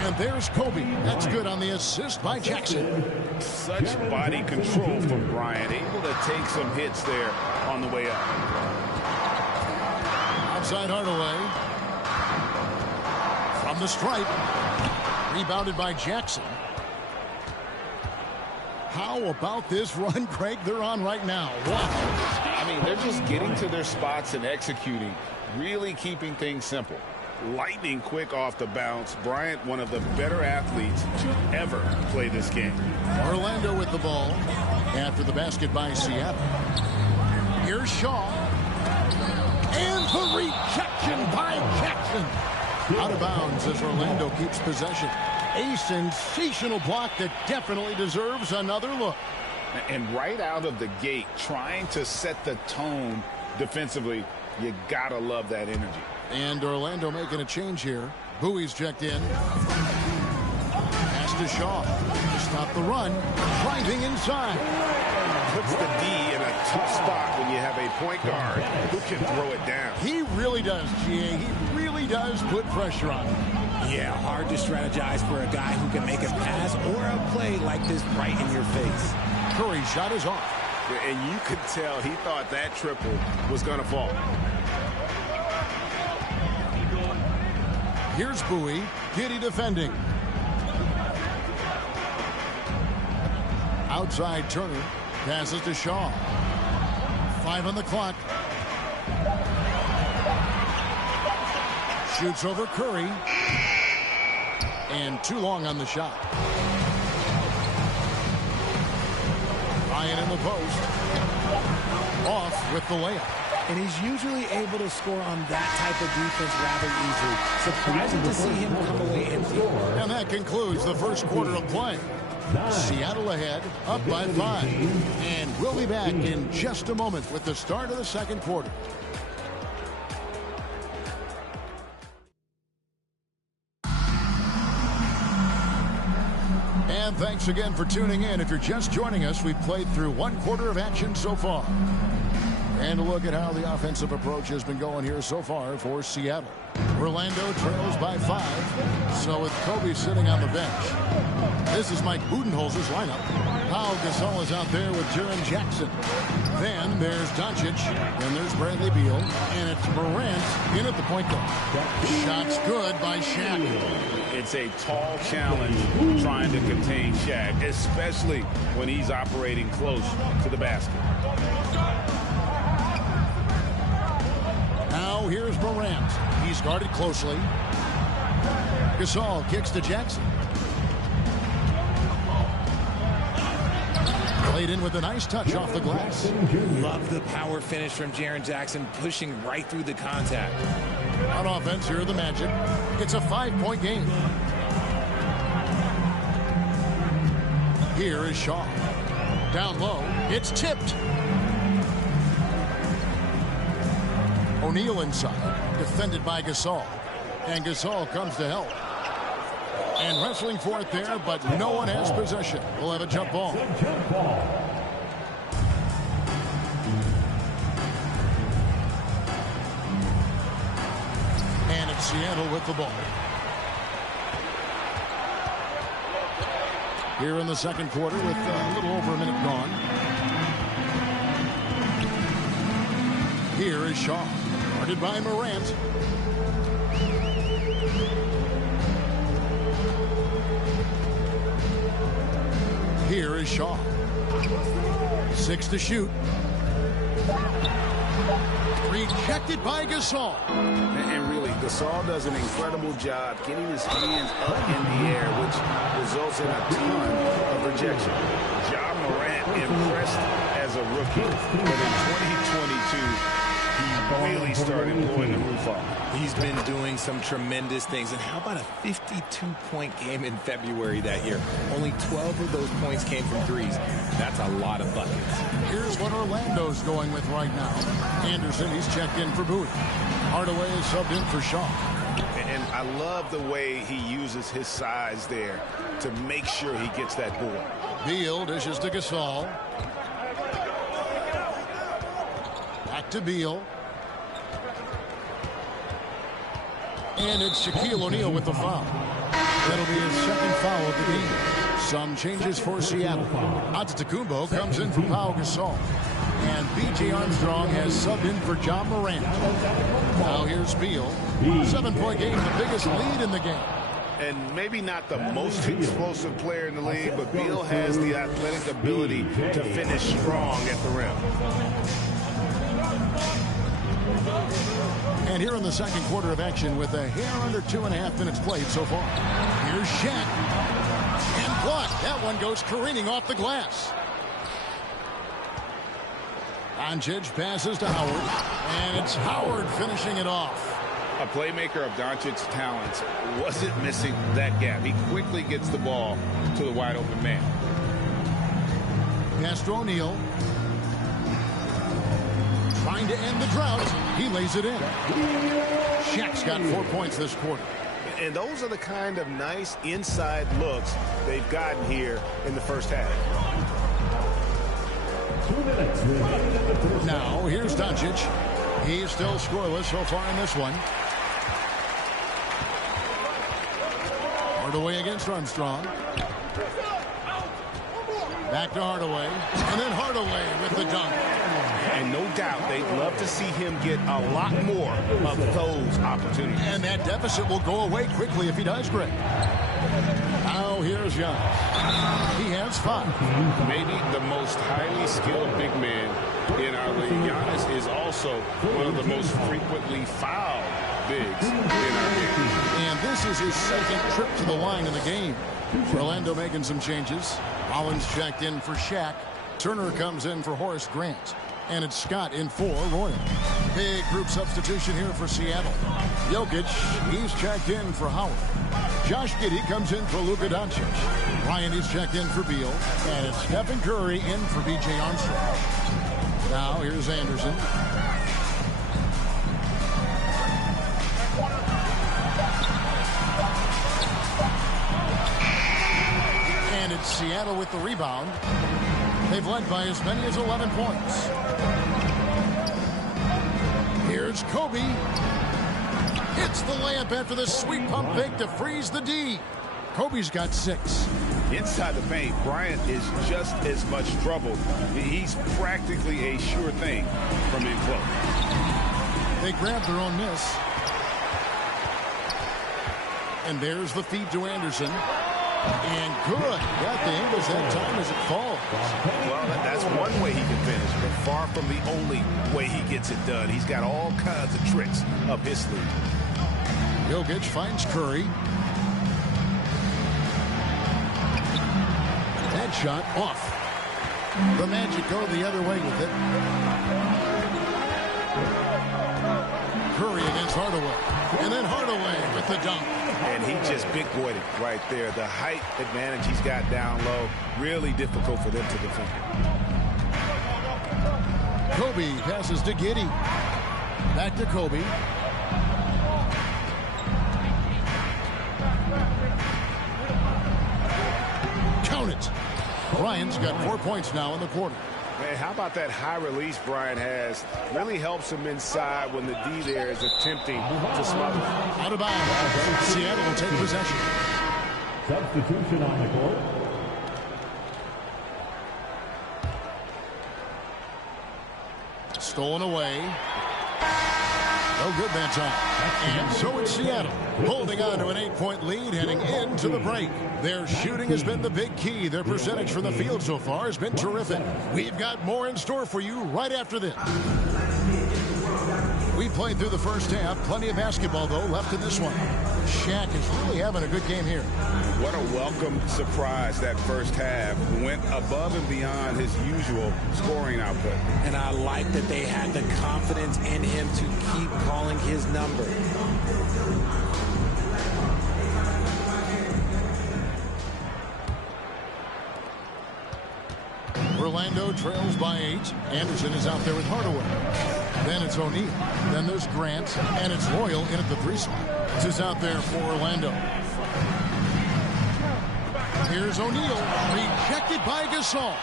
And there's Kobe. That's good on the assist by Jackson. Such body control from Bryant. Able to take some hits there on the way up. Outside Hardaway. From the stripe. Rebounded by Jackson. How about this run, Craig, they're on right now? Wow. I mean, they're just getting to their spots and executing, really keeping things simple. Lightning quick off the bounce. Bryant, one of the better athletes to ever play this game. Orlando with the ball after the basket by Seattle. Here's Shaw. And the rejection by Jackson. Out of bounds as Orlando keeps possession. A sensational block that definitely deserves another look. And right out of the gate, trying to set the tone defensively, you gotta love that energy. And Orlando making a change here. Bowie's checked in. Pass to Shaw. To stop the run. Driving inside. Puts the D in a tough spot when you have a point guard who can throw it down. He really does, GA. He really does put pressure on him. Yeah, hard to strategize for a guy who can make a pass or a play like this right in your face. Curry's shot is off. And you could tell he thought that triple was going to fall. Here's Bowie. Giddy defending. Outside Turner. Passes to Shaw. 5 on the clock. Shoots over Curry. And too long on the shot. Ryan in the post. Off with the layup. And he's usually able to score on that type of defense rather easily. Surprising to see him come away empty. And that concludes the first quarter of play. Seattle ahead, up by 5. And we'll be back in just a moment with the start of the second quarter. And thanks again for tuning in. If you're just joining us, we've played through one quarter of action so far. And a look at how the offensive approach has been going here so far for Seattle. Orlando trails by 5. So with Kobe sitting on the bench, this is Mike Budenholzer's lineup. Pau Gasol is out there with Jaren Jackson. Then there's Doncic. And there's Bradley Beal. And it's Morant in at the point guard. Shots good by Shaq. It's a tall challenge trying to contain Shaq, especially when he's operating close to the basket. Now here's Morant. He's guarded closely. Gasol kicks to Jackson. Played in with a nice touch off the glass. Love the power finish from Jaren Jackson, pushing right through the contact. On offense, here are the Magic. It's a 5-point game. Here is Shaw. Down low. It's tipped. O'Neal inside. Defended by Gasol. And Gasol comes to help. And wrestling for it there, but no one has possession. We'll have a jump ball. And it's Seattle with the ball. Here in the second quarter with a little over a minute gone. Here is Shaw. Guarded by Morant. Here is Shaw. 6 to shoot. Rejected by Gasol. And really, Gasol does an incredible job getting his hands up in the air, which results in a ton of rejection. Ja Morant impressed as a rookie, but in 2022, he really started blowing the roof off. He's been doing some tremendous things. And how about a 52-point game in February that year? Only 12 of those points came from threes. That's a lot of buckets. Here's what Orlando's going with right now. Anderson, he's checked in for Bowie. Hardaway is subbed in for Shaw. And I love the way he uses his size there to make sure he gets that board. Beal dishes to Gasol. Back to Beal. And it's Shaquille O'Neal with the foul. That'll be his second foul of the game. Some changes for Seattle. Antetokounmpo comes in for Pau Gasol. And B.J. Armstrong has subbed in for Ja Morant. Now here's Beal. 7-point game, the biggest lead in the game. And maybe not the most explosive player in the league, but Beal has the athletic ability to finish strong at the rim. And here in the second quarter of action with a hair under 2.5 minutes played so far. Here's Shaq. And blocked. That one goes careening off the glass. Doncic passes to Howard. And it's Howard finishing it off. A playmaker of Doncic's talents wasn't missing that gap. He quickly gets the ball to the wide open man. Pass to O'Neal. Trying to end the drought. He lays it in. Shaq's got 4 points this quarter. And those are the kind of nice inside looks they've gotten here in the first half. Now, here's Doncic. He's still scoreless so far in this one. Hardaway against Armstrong. Back to Hardaway. And then Hardaway with the dunk. And no doubt they'd love to see him get a lot more of those opportunities. And that deficit will go away quickly if he does, Greg. Now here's Giannis. He has 5. Maybe the most highly skilled big man in our league. Giannis is also one of the most frequently fouled bigs in our game. And this is his second trip to the line in the game. Orlando making some changes. Hollins checked in for Shaq. Turner comes in for Horace Grant. And it's Scott in for Royal. Big group substitution here for Seattle. Jokic, he's checked in for Howard. Josh Giddey comes in for Luka Doncic. Ryan is checked in for Beal. And it's Stephen Curry in for B.J. Armstrong. Now here's Anderson. And it's Seattle with the rebound. They've led by as many as 11 points. Here's Kobe. Hits the layup after the sweet pump fake to freeze the D. Kobe's got 6. Inside the paint, Bryant is just as much trouble. He's practically a sure thing from in close. They grab their own miss. And there's the feed to Anderson. And good. Got the English that time as it falls. Well, that's one way he can finish, but far from the only way he gets it done. He's got all kinds of tricks up his sleeve. Jokic finds Curry. That shot off. The Magic go the other way with it. Curry against Hardaway. And then Hardaway with the dunk. And he just big-boyed it right there. The height advantage he's got down low, really difficult for them to defend. Kobe passes to Giddey. Back to Kobe. Count it. Bryant's got 4 points now in the quarter. Man, how about that high release Bryant has? Really helps him inside when the D there is attempting to smother him. Out of bounds. Seattle will take possession. Substitution on the court. Stolen away. No good that time. And so it's Seattle, holding on to an 8-point lead heading into the break. Their shooting has been the big key. Their percentage from the field so far has been terrific. We've got more in store for you right after this. We played through the first half. Plenty of basketball, though, left in this one. Shaq is really having a good game here. What a welcome surprise that first half. Went above and beyond his usual scoring output. And I like that they had the confidence in him to keep calling his number. Orlando trails by 8. Anderson is out there with Hardaway. Then it's O'Neal. Then there's Grant. And it's Royal in at the 3 spot. This is out there for Orlando. Here's O'Neal. Rejected by Gasol.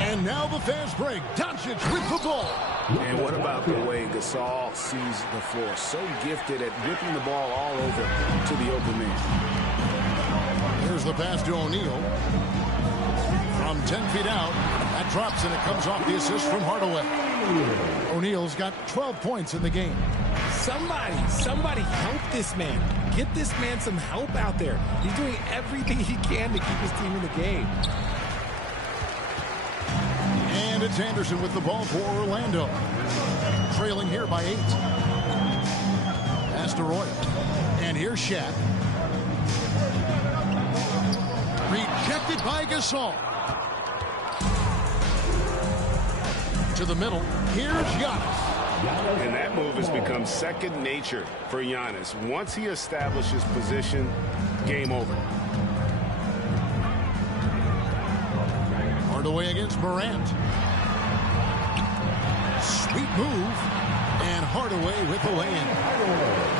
And now the fast break. Doncic with the ball. And what about the way Gasol sees the floor? So gifted at whipping the ball all over to the open man. Here's the pass to O'Neal. From 10 feet out, that drops and it comes off the assist from Hardaway. O'Neal's got 12 points in the game. Somebody help this man. Get this man some help out there. He's doing everything he can to keep his team in the game. And it's Anderson with the ball for Orlando. Trailing here by 8. Pass to Roy. And here's Shaq. Rejected by Gasol. To the middle. Here's Giannis. And that move has become second nature for Giannis. Once he establishes position, game over. Hardaway against Morant. Sweet move. And Hardaway with the lay-in.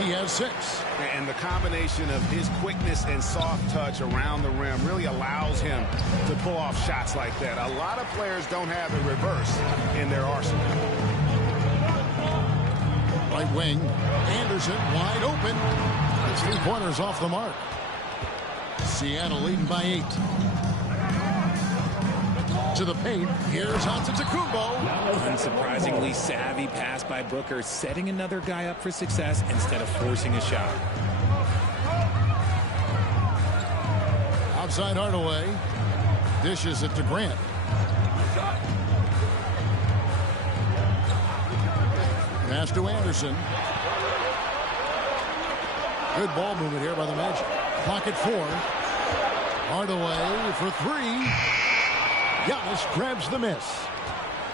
He has 6. And the combination of his quickness and soft touch around the rim really allows him to pull off shots like that. A lot of players don't have the reverse in their arsenal. Right wing. Anderson wide open. His 3-pointers off the mark. Seattle leading by 8. To the paint. Here's Antetokounmpo. Unsurprisingly savvy pass by Booker, setting another guy up for success instead of forcing a shot. Outside Hardaway. Dishes it to Grant. Pass to Anderson. Good ball movement here by the Magic. Clock at 4. Hardaway for 3. Giannis grabs the miss.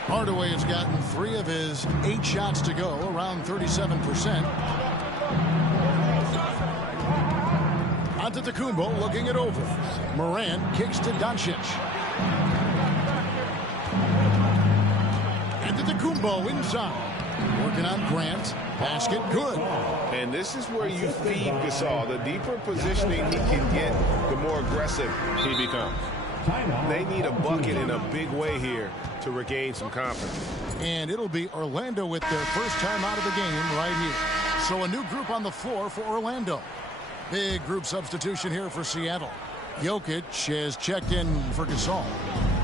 Hardaway has gotten 3 of his 8 shots to go, around 37%. Antetokounmpo looking it over. Morant kicks to Doncic. Antetokounmpo inside. Working on Grant. Basket good. And this is where you feed Gasol. The deeper positioning he can get, the more aggressive he becomes. They need a bucket in a big way here to regain some confidence. And it'll be Orlando with their first time out of the game right here. So a new group on the floor for Orlando. Big group substitution here for Seattle. Jokic has checked in for Gasol.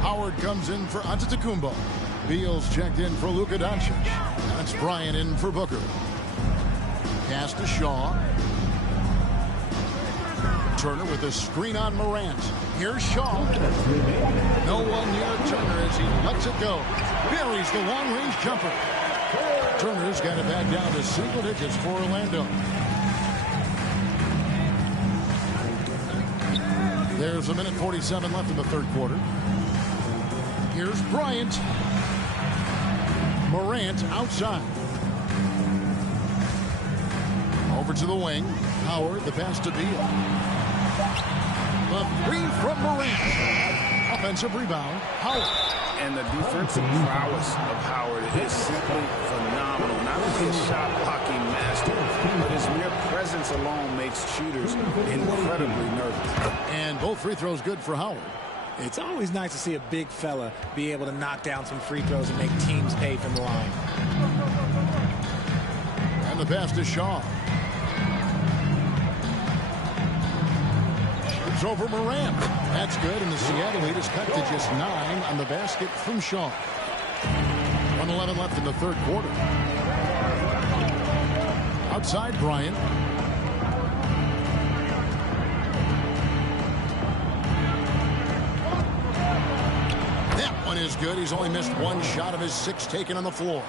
Howard comes in for Antetokounmpo. Beal's checked in for Luka Doncic. That's Bryant in for Booker. Pass to Shaw. Turner with a screen on Morant. Here's Shaw. No one near Turner as he lets it go. Buries the long-range jumper. Turner's got it back down to single digits for Orlando. There's 1:47 left in the third quarter. Here's Bryant. Morant outside. Over to the wing. Howard, the pass to Beal. The three from Morant. Offensive rebound. Howard. And the defensive prowess of Howard is simply phenomenal. Not only a shot blocking master, but his mere presence alone makes shooters incredibly nervous. And both free throws good for Howard. It's always nice to see a big fella be able to knock down some free throws and make teams pay from the line. And the pass to Shaw. Shoots over Morant. That's good, and the Seattle lead is cut to just 9 on the basket from Shaw. 1:11 left in the third quarter. Outside Bryant. Is good. He's only missed one shot of his 6 taken on the floor.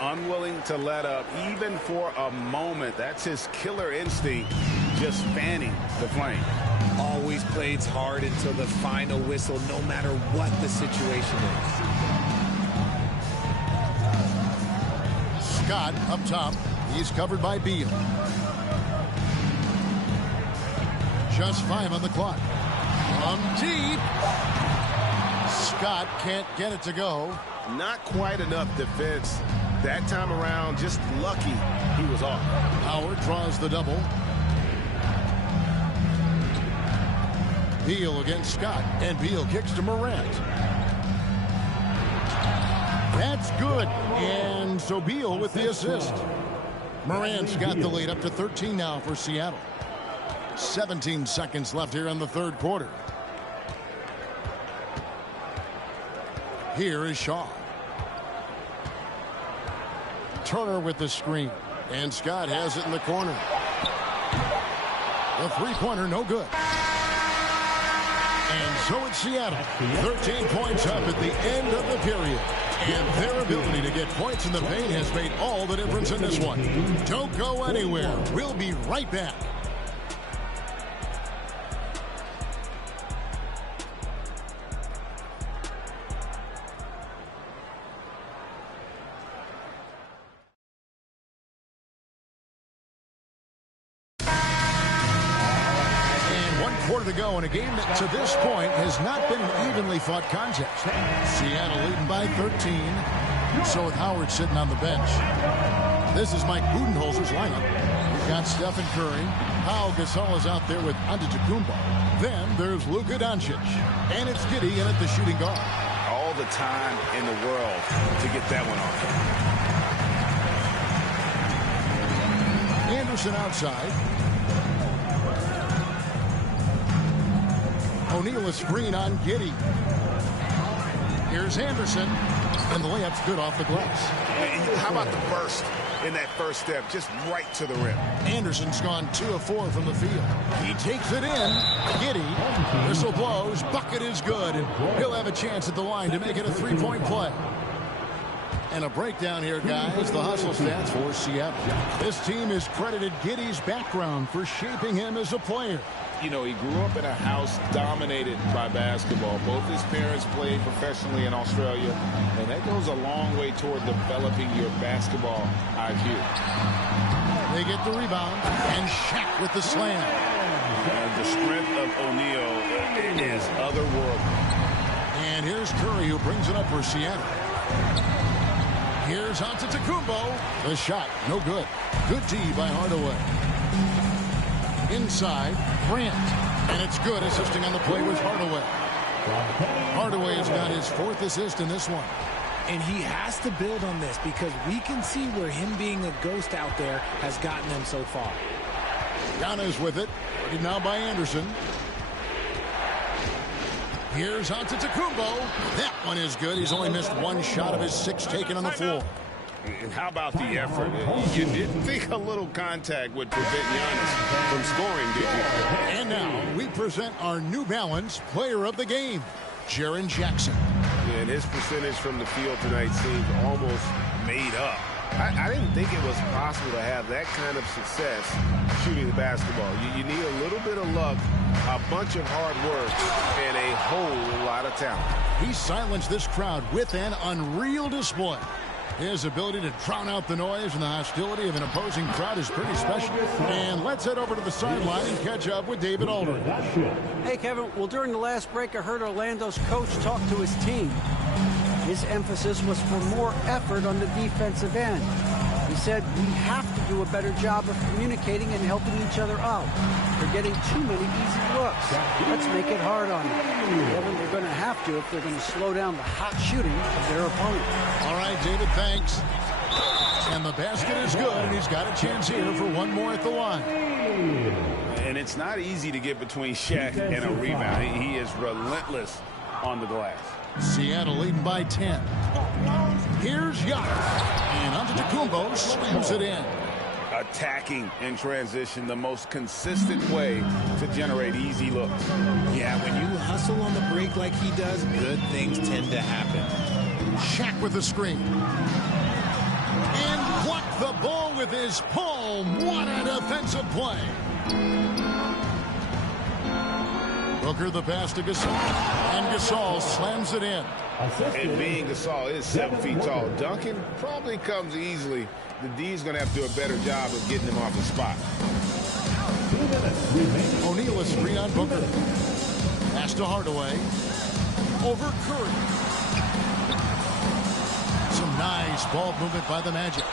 Unwilling to let up even for a moment. That's his killer instinct, just fanning the flame. Always plays hard until the final whistle, no matter what the situation is. Scott up top. He's covered by Beal. Just 5 on the clock. From deep. Scott can't get it to go. Not quite enough defense. That time around, just lucky he was off. Howard draws the double. Beal against Scott, and Beal kicks to Morant. That's good, and so Beal with the assist. Morant's got the lead up to 13 now for Seattle. 17 seconds left here in the third quarter. Here is Shaw. Turner with the screen. And Scott has it in the corner. The three-pointer, no good. And so it's Seattle. 13 points up at the end of the period. And their ability to get points in the paint has made all the difference in this one. Don't go anywhere. We'll be right back. To go in a game that to this point has not been an evenly fought contest. Seattle leading by 13. So with Howard sitting on the bench. This is Mike Budenholzer's lineup. We've got Stephen Curry. Pau Gasol is out there with Antetokounmpo. Then there's Luka Doncic. And it's Giddey in at the shooting guard. All the time in the world to get that one off. Anderson outside. O'Neal a screen on Giddey. Here's Anderson. And the layup's good off the glass. How about the burst in that first step? Just right to the rim. Anderson's gone 2 of 4 from the field. He takes it in. Giddey. Whistle blows. Bucket is good. And he'll have a chance at the line to make it a 3-point play. And a breakdown here, guys. The hustle stats for Seattle. This team has credited Giddey's background for shaping him as a player. You know, he grew up in a house dominated by basketball. Both his parents played professionally in Australia, and that goes a long way toward developing your basketball IQ. They get the rebound, and Shaq with the slam. The strength of O'Neal is otherworldly. And here's Curry, who brings it up for Seattle. Here's Antetokounmpo. The shot, no good. Good D by Hardaway. Inside, Grant. And it's good, assisting on the play with Hardaway. Hardaway has got his 4th assist in this one. And he has to build on this because we can see where him being a ghost out there has gotten him so far. Giannis with it. Ready now by Anderson. Here's Antetokounmpo. That one is good. He's only missed 1 shot of his 6 taken on the floor. And how about the effort? You didn't think a little contact would prevent Giannis from scoring, did you? And now we present our New Balance Player of the Game, Jaren Jackson. Yeah, and his percentage from the field tonight seemed almost made up. I didn't think it was possible to have that kind of success shooting the basketball. You need a little bit of luck, a bunch of hard work, and a whole lot of talent. He silenced this crowd with an unreal display. His ability to drown out the noise and the hostility of an opposing crowd is pretty special. And let's head over to the sideline and catch up with David Aldridge. Hey, Kevin. Well, during the last break, I heard Orlando's coach talk to his team. His emphasis was for more effort on the defensive end. He said we have to do a better job of communicating and helping each other out. They're getting too many easy looks. Let's make it hard on them. Kevin, they're going to have to if they're going to slow down the hot shooting of their opponent. All right, David, thanks. And the basket is good, and he's got a chance here for one more at the line. And it's not easy to get between Shaq and a rebound. He is relentless on the glass. Seattle leading by 10. Here's Giannis. And Antetokounmpo slams it in. Attacking in transition, the most consistent way to generate easy looks. Yeah, when you hustle on the break like he does, good things tend to happen. Shaq with the screen. And blocked the ball with his palm. What a defensive play. Booker the pass to Gasol. And Gasol slams it in. And being Gasol is 7 feet tall. Duncan probably comes easily. The D's going to have to do a better job of getting him off his spot. O'Neal a screen on Booker. Pass to Hardaway. Over Curry. Some nice ball movement by the Magic.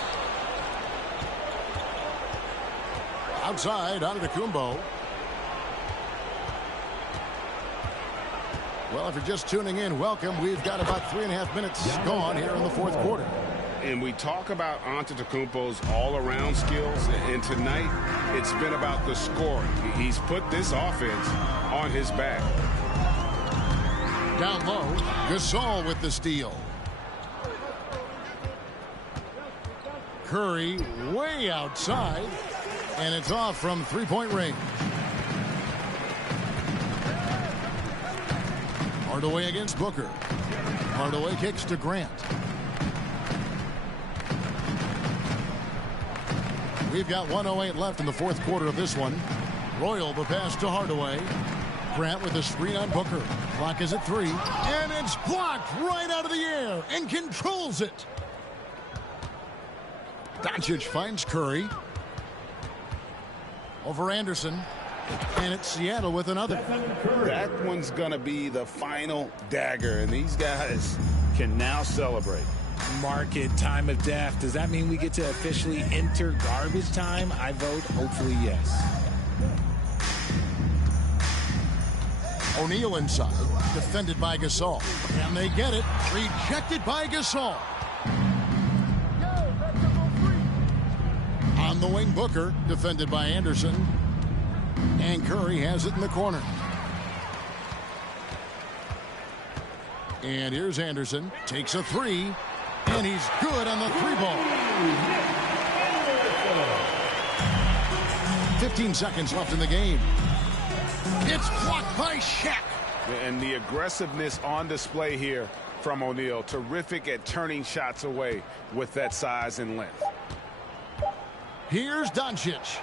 Outside, Antetokounmpo. Well, if you're just tuning in, welcome. We've got about 3.5 minutes gone here in the 4th quarter. And we talk about Antetokounmpo's all-around skills, and tonight it's been about the scoring. He's put this offense on his back. Down low, Gasol with the steal. Curry way outside, and it's off from 3-point range. Hardaway against Booker. Hardaway kicks to Grant. We've got 1:08 left in the 4th quarter of this one. Royal the pass to Hardaway. Grant with a screen on Booker. Clock is at 3. And it's blocked right out of the air and controls it. Doncic finds Curry. Over Anderson. And it's Seattle with another. That one's going to be the final dagger, and these guys can now celebrate. Market time of death. Does that mean we get to officially enter garbage time? I vote hopefully yes. O'Neal inside, defended by Gasol. And they get it, rejected by Gasol. On the wing, Booker, defended by Anderson. And Curry has it in the corner. And here's Anderson, takes a 3, and he's good on the 3-ball. 15 seconds left in the game. It's blocked by Shaq. And the aggressiveness on display here from O'Neal. Terrific at turning shots away with that size and length. Here's Doncic.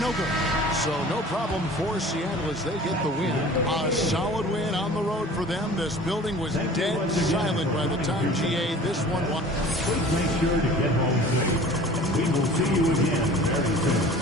No good. So no problem for Seattle as they get the win. A solid win on the road for them. This building was dead silent by the time GA this one won. Please make sure to get home safe. We will see you again very soon.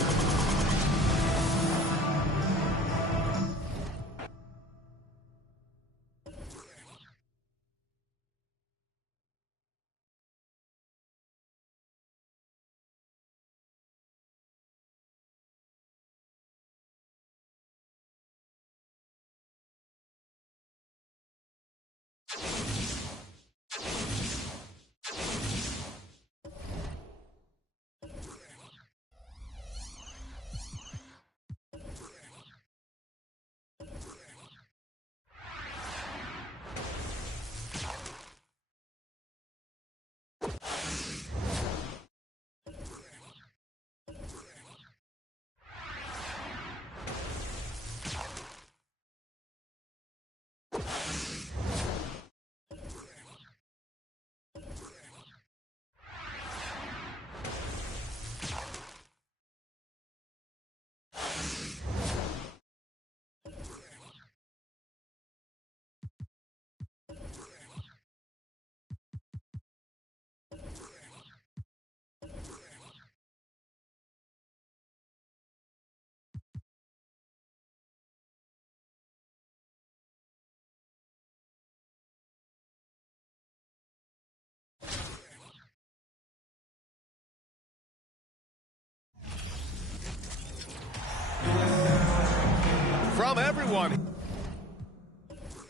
Welcome, everyone,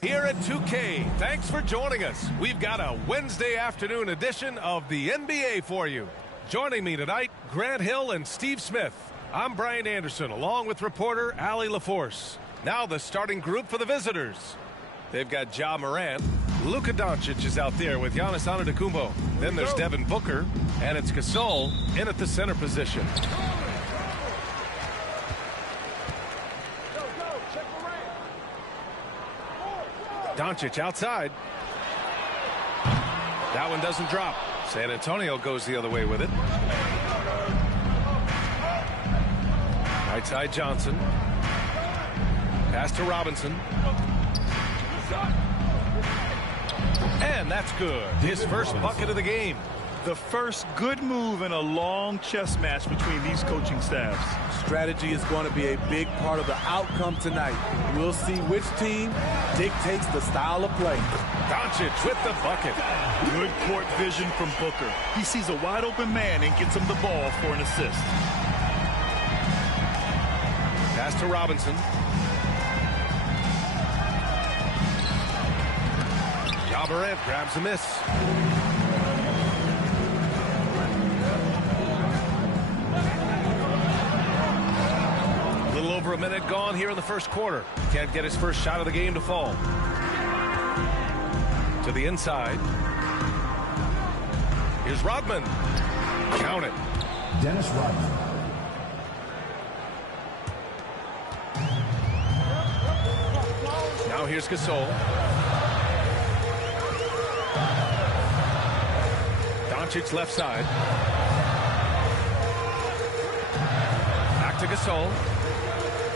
here at 2K. Thanks for joining us. We've got a Wednesday afternoon edition of the NBA for you. Joining me tonight, Grant Hill and Steve Smith. I'm Brian Anderson, along with reporter Allie LaForce. Now the starting group for the visitors. They've got Ja Morant. Luka Doncic is out there with Giannis Antetokounmpo. Then there's Devin Booker, and it's Gasol in at the center position. Doncic outside. That one doesn't drop. San Antonio goes the other way with it. Right side Johnson. Pass to Robinson. And that's good. His first bucket of the game. The first good move in a long chess match between these coaching staffs. Strategy is going to be a big part of the outcome tonight. We'll see which team dictates the style of play. Doncic with the bucket. Good court vision from Booker. He sees a wide open man and gets him the ball for an assist. Pass to Robinson. Ja Morant grabs a miss. A little over a minute gone here in the first quarter. Can't get his first shot of the game to fall. To the inside. Here's Rodman. Count it. Dennis Rodman. Now here's Gasol. Doncic left side. Back to Gasol.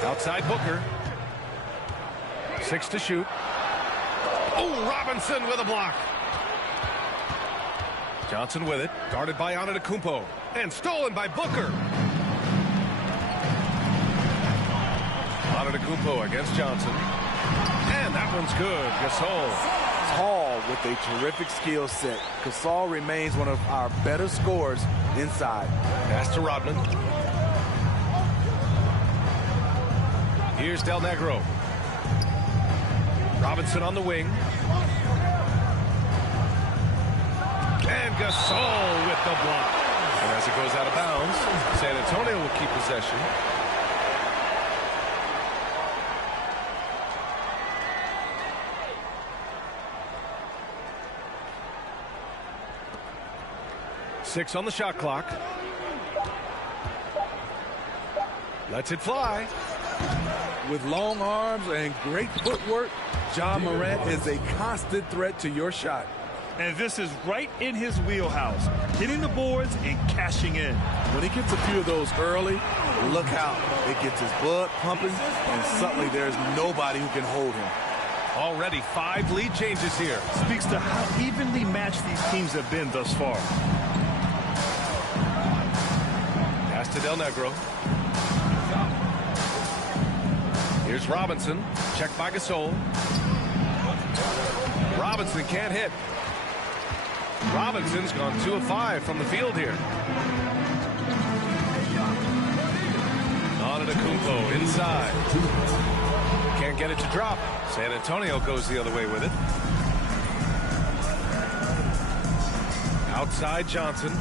Outside Booker. 6 to shoot. Oh, Robinson with a block. Johnson with it. Guarded by Antetokounmpo. And stolen by Booker. Antetokounmpo against Johnson. And that one's good. Gasol. Tall with a terrific skill set. Gasol remains one of our better scorers inside. Pass to Rodman. Here's Del Negro. Robinson on the wing. And Gasol with the block. And as it goes out of bounds, San Antonio will keep possession. Six on the shot clock. Lets it fly. With long arms and great footwork, Ja Morant is a constant threat to your shot. And this is right in his wheelhouse. Hitting the boards and cashing in. When he gets a few of those early, look out. It gets his blood pumping, and suddenly there's nobody who can hold him. Already 5 lead changes here. Speaks to how evenly matched these teams have been thus far. Pass to Del Negro. Here's Robinson. Checked by Gasol. Robinson can't hit. Robinson's gone 2 of 5 from the field here. Antetokounmpo inside. Can't get it to drop. San Antonio goes the other way with it. Outside Johnson.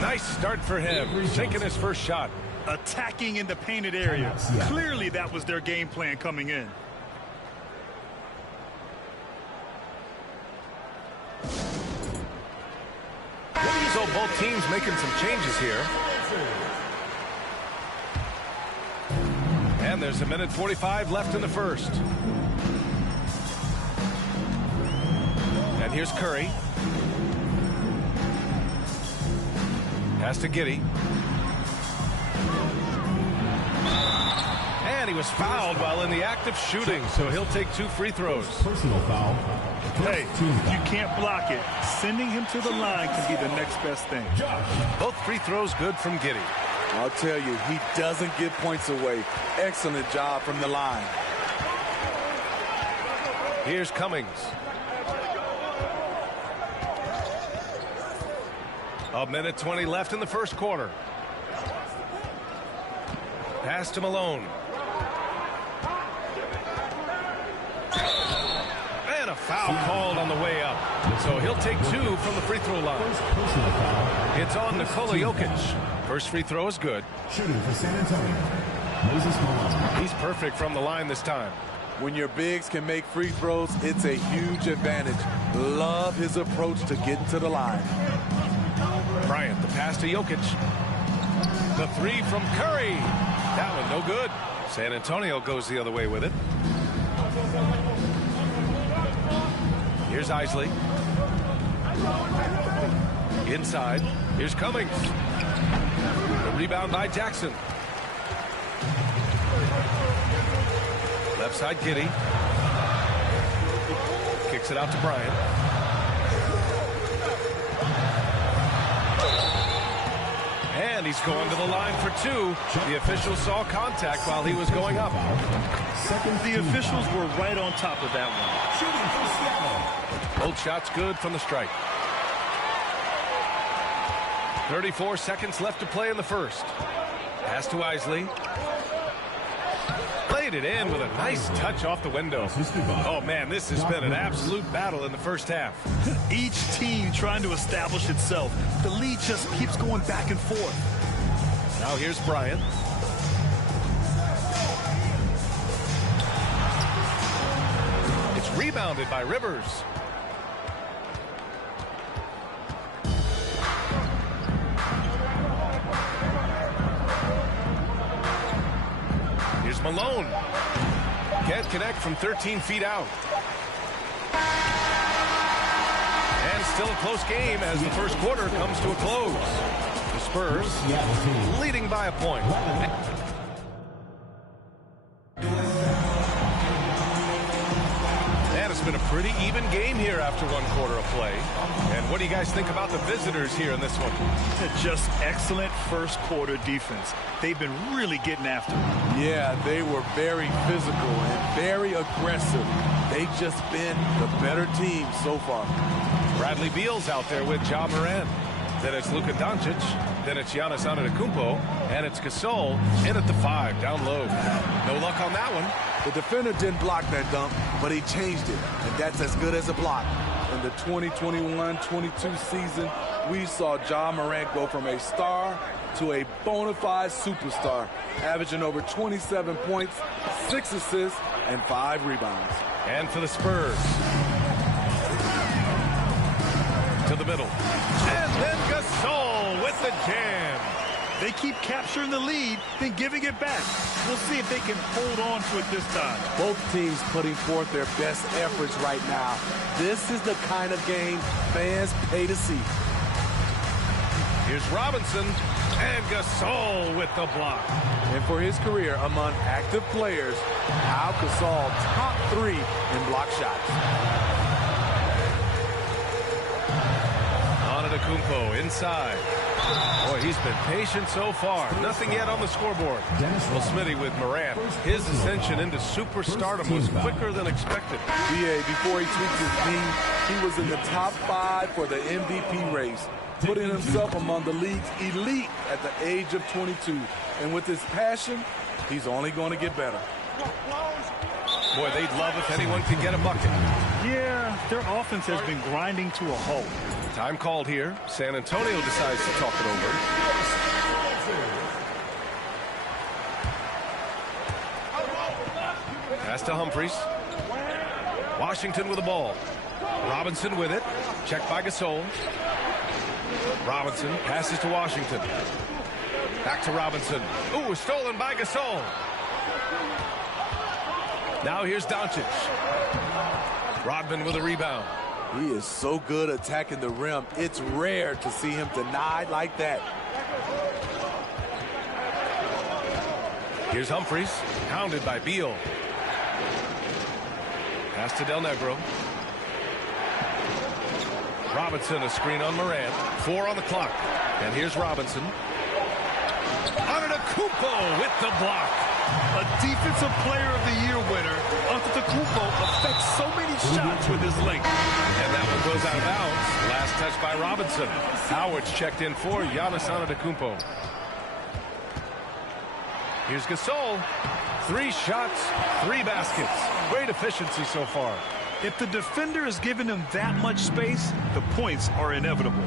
Nice start for him, sinking his first shot. Attacking in the painted area. Clearly that was their game plan coming in. So both teams making some changes here. And there's 1:45 left in the first. And here's Curry. Pass to Giddey. And he was fouled while in the act of shooting, so he'll take 2 free throws. Personal foul. Hey, you can't block it. Sending him to the line can be the next best thing. Both free throws good from Giddey. I'll tell you, he doesn't give points away. Excellent job from the line. Here's Cummings. 1:20 left in the first quarter. Pass to Malone. And a foul called on the way up. So he'll take 2 from the free throw line. It's on Nikola Jokic. First free throw is good. Shooting for San Antonio, Moses Malone. He's perfect from the line this time. When your bigs can make free throws, it's a huge advantage. Love his approach to getting to the line. Bryant, the pass to Jokic. The 3 from Curry. That one no good. San Antonio goes the other way with it. Here's Isley. Inside. Here's Cummings. The rebound by Jackson. Left side, Giddey. Kicks it out to Bryant. And he's going to the line for 2. The official saw contact while he was going up. The officials were right on top of that one. Both shots good from the strike. 34 seconds left to play in the first. Pass to Isley. Played it in with a nice touch off the window. Oh, man, this has been an absolute battle in the first half. Each team trying to establish itself. The lead just keeps going back and forth. Now here's Bryant. It's rebounded by Rivers. Here's Malone. Can't connect from 13 feet out. And still a close game as the first quarter comes to a close. The Spurs leading by a point. And it's been a pretty even game here after one quarter of play. And what do you guys think about the visitors here in this one? Just excellent first quarter defense. They've been really getting after it. Yeah, they were very physical and very aggressive. They've just been the better team so far. Bradley Beal's out there with Ja Morant. Then it's Luka Doncic. Then it's Giannis Antetokounmpo. And it's Gasol in at the 5, down low. No luck on that one. The defender didn't block that dunk, but he changed it, and that's as good as a block. In the 2021-22 season, we saw Ja Morant go from a star to a bona fide superstar, averaging over 27 points, 6 assists, and 5 rebounds. And for the Spurs. To the middle. And then Gasol with the jam. They keep capturing the lead, then giving it back. We'll see if they can hold on to it this time. Both teams putting forth their best efforts right now. This is the kind of game fans pay to see. Here's Robinson and Gasol with the block. And for his career among active players, Al Gasol top 3 in block shots. Antetokounmpo inside. Boy, he's been patient so far. Nothing yet on the scoreboard. Well, Smitty with Morant. His ascension into superstardom was quicker than expected. BA, before he tweaked his knee, he was in the top 5 for the MVP race, putting himself among the league's elite at the age of 22. And with his passion, he's only going to get better. Boy, they'd love if anyone could get a bucket. Yeah, their offense has been grinding to a halt. Time called here. San Antonio decides to talk it over. Pass to Humphries. Washington with the ball. Robinson with it. Checked by Gasol. Robinson passes to Washington. Back to Robinson. Ooh, stolen by Gasol. Now here's Doncic. Rodman with a rebound. He is so good attacking the rim. It's rare to see him denied like that. Here's Humphries, pounded by Beal. Pass to Del Negro. Robinson, a screen on Morant. 4 on the clock. And here's Robinson. Antetokounmpo with the block. A Defensive Player of the Year winner, Antetokounmpo affects so many shots with his length. And that one goes out of bounds. Last touch by Robinson. Howard's checked in for Giannis Antetokounmpo. Here's Gasol. 3 shots, 3 baskets. Great efficiency so far. If the defender is giving him that much space, the points are inevitable.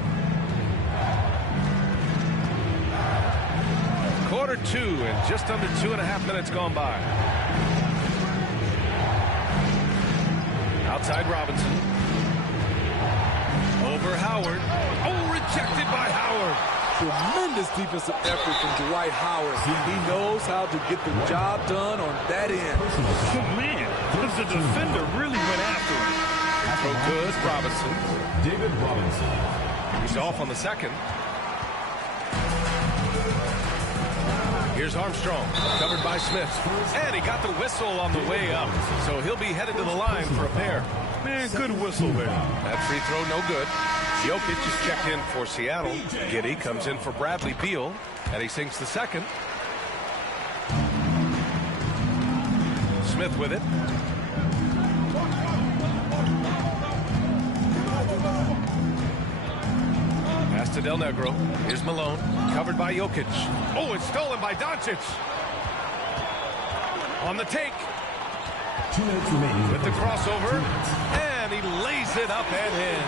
Quarter 2 and just under 2.5 minutes gone by. Outside Robinson. Over Howard. Oh, rejected by Howard. Tremendous defensive effort from Dwight Howard. He knows how to get the job done on that end. Good man. The defender really went after him. Throw good, Robinson. David Robinson. He's off on the second. Here's Armstrong, covered by Smith. And he got the whistle on the way up. So he'll be headed to the line for a pair. Man, good whistle there. That free throw no good. Jokic is checked in for Seattle. Giddey comes in for Bradley Beal. And he sinks the second. Smith with it. Pass to Del Negro. Here's Malone. Covered by Jokic. Oh, it's stolen by Doncic. On the take. 2 minutes remaining. With the crossover. And he lays it up and in.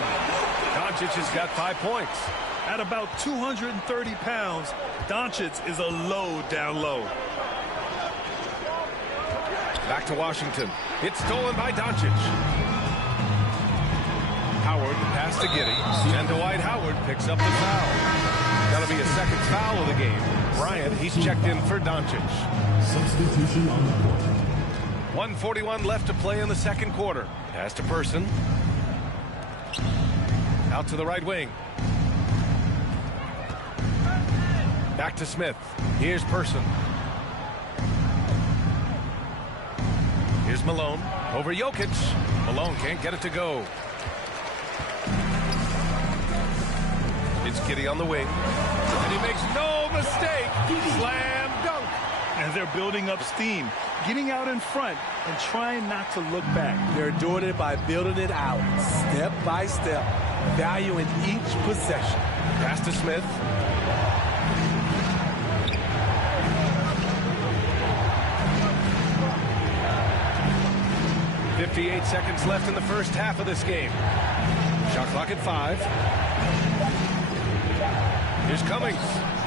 Doncic has got 5 points. At about 230 pounds, Doncic is a load down low. Back to Washington. It's stolen by Doncic. Howard, the pass to Giddey. And Dwight Howard picks up the foul. That'll be a second foul of the game. Bryant, he's checked in for Doncic. Substitution on the court. 1:41 left to play in the second quarter. Pass to Person. Out to the right wing. Back to Smith. Here's Person. Here's Malone. Over Jokic. Malone can't get it to go. It's Giddey on the wing. And he makes no mistake. Slam dunk. And they're building up steam, getting out in front and trying not to look back. They're doing it by building it out, step by step, valuing each possession. Pass to Smith. .58 seconds left in the first half of this game. Shot clock at 5. Here's Cummings.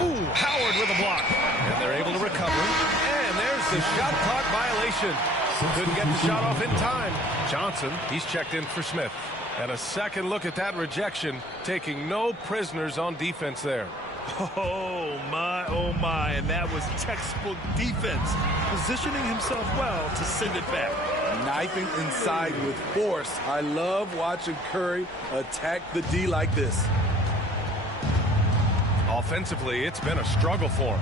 Ooh, Howard with a block. And they're able to recover. And there's the shot clock violation. Couldn't get the shot off in time. Johnson, he's checked in for Smith. And a second look at that rejection, taking no prisoners on defense there. Oh my, and that was textbook defense, positioning himself well to send it back. Knifing inside with force. I love watching Curry attack the D like this. Offensively, it's been a struggle for him.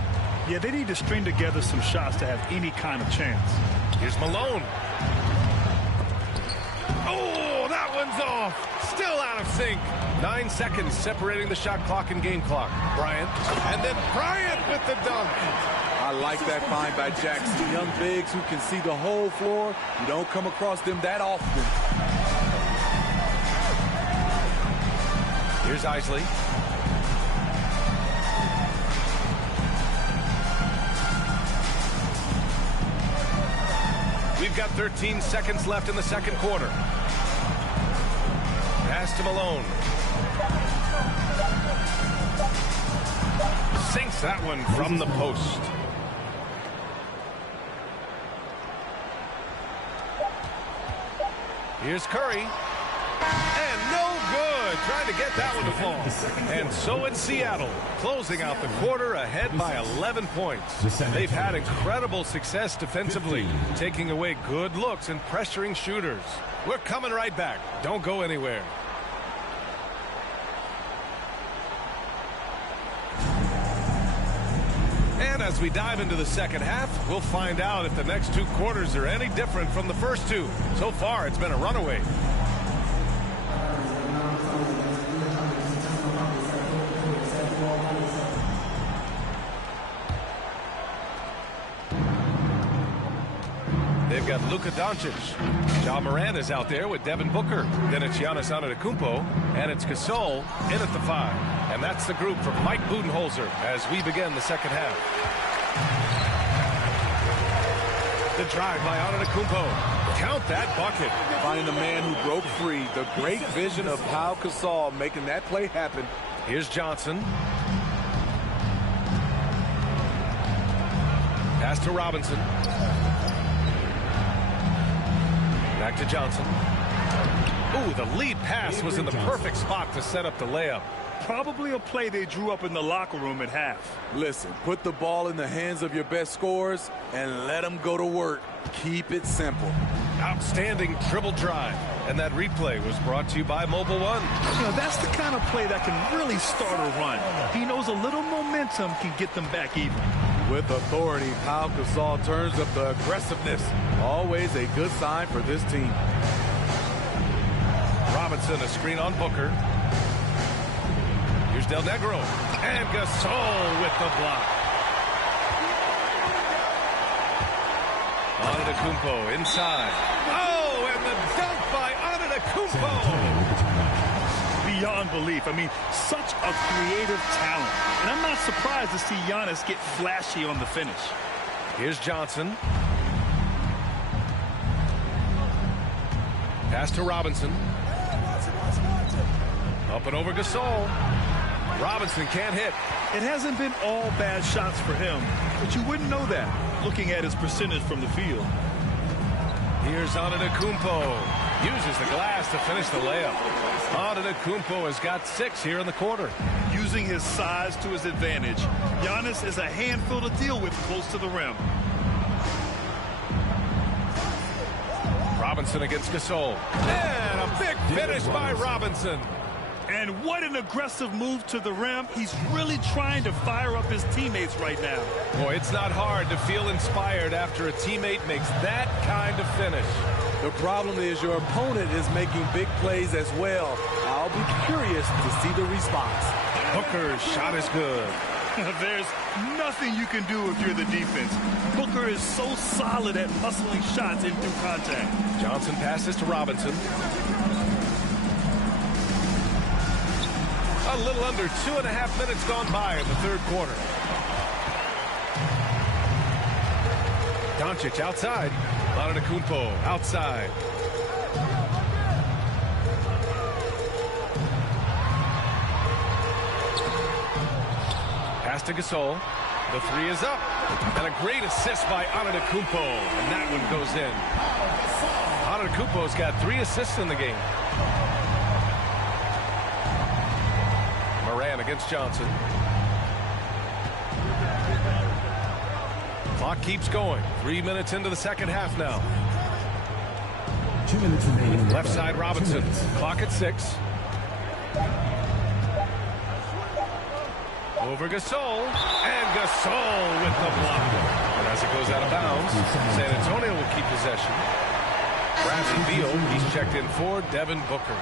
Yeah, they need to string together some shots to have any kind of chance. Here's Malone. Oh, that one's off. Still out of sync. 9 seconds separating the shot clock and game clock. Bryant. And then Bryant with the dunk. I like that find by Jackson. Young bigs who can see the whole floor. You don't come across them that often. Here's Isley. We've got 13 seconds left in the second quarter. Pass to Malone. Sinks that one from the post. Here's Curry. And no good. Trying to get that one to fall. And so it's Seattle, closing out the quarter ahead by 11 points. They've had incredible success defensively, taking away good looks and pressuring shooters. We're coming right back. Don't go anywhere. And as we dive into the second half, we'll find out if the next 2 quarters are any different from the first 2. So far, it's been a runaway. They've got Luka Doncic. Ja Morant is out there with Devin Booker. Then it's Giannis Antetokounmpo. And it's Gasol in at the 5. And that's the group from Mike Budenholzer as we begin the second half. The drive by Antetokounmpo. Count that bucket. Finding the man who broke free. The great vision of Pau Gasol making that play happen. Here's Johnson. Pass to Robinson. Back to Johnson. Ooh, the lead pass was in the perfect spot to set up the layup. Probably a play they drew up in the locker room at half. Listen, put the ball in the hands of your best scorers and let them go to work. Keep it simple. Outstanding dribble drive. And that replay was brought to you by Mobile One. You know, that's the kind of play that can really start a run. He knows a little momentum can get them back even. With authority, Pau Gasol turns up the aggressiveness. Always a good sign for this team. Robinson, a screen on Booker. Here's Del Negro. And Gasol with the block. Antetokounmpo inside. Oh, and the dunk by Antetokounmpo. Beyond belief. I mean, such a creative talent. And I'm not surprised to see Giannis get flashy on the finish. Here's Johnson. Pass to Robinson. Up and over Gasol. Robinson can't hit. It hasn't been all bad shots for him, but you wouldn't know that looking at his percentage from the field. Here's Antetokounmpo. Uses the glass to finish the layup. Antetokounmpo has got 6 here in the quarter. Using his size to his advantage, Giannis is a handful to deal with close to the rim. Robinson against Gasol. And a big finish by Robinson. And what an aggressive move to the rim. He's really trying to fire up his teammates right now. Boy, it's not hard to feel inspired after a teammate makes that kind of finish. The problem is your opponent is making big plays as well. I'll be curious to see the response. Booker's shot is good. There's nothing you can do if you're the defense. Booker is so solid at hustling shots in through contact. Johnson passes to Robinson. A little under 2.5 minutes gone by in the third quarter. Doncic outside. Antetokounmpo outside. Pass to Gasol. The 3 is up. And a great assist by Antetokounmpo. And that one goes in. Antetokounmpo's got 3 assists in the game. Moran against Johnson. Clock keeps going. 3 minutes into the second half now. 2 minutes remaining. Left side Robinson. Clock at 6. Over Gasol. And Gasol with the block. And as it goes out of bounds, San Antonio will keep possession. Bradley Beal, he's checked in for Devin Booker.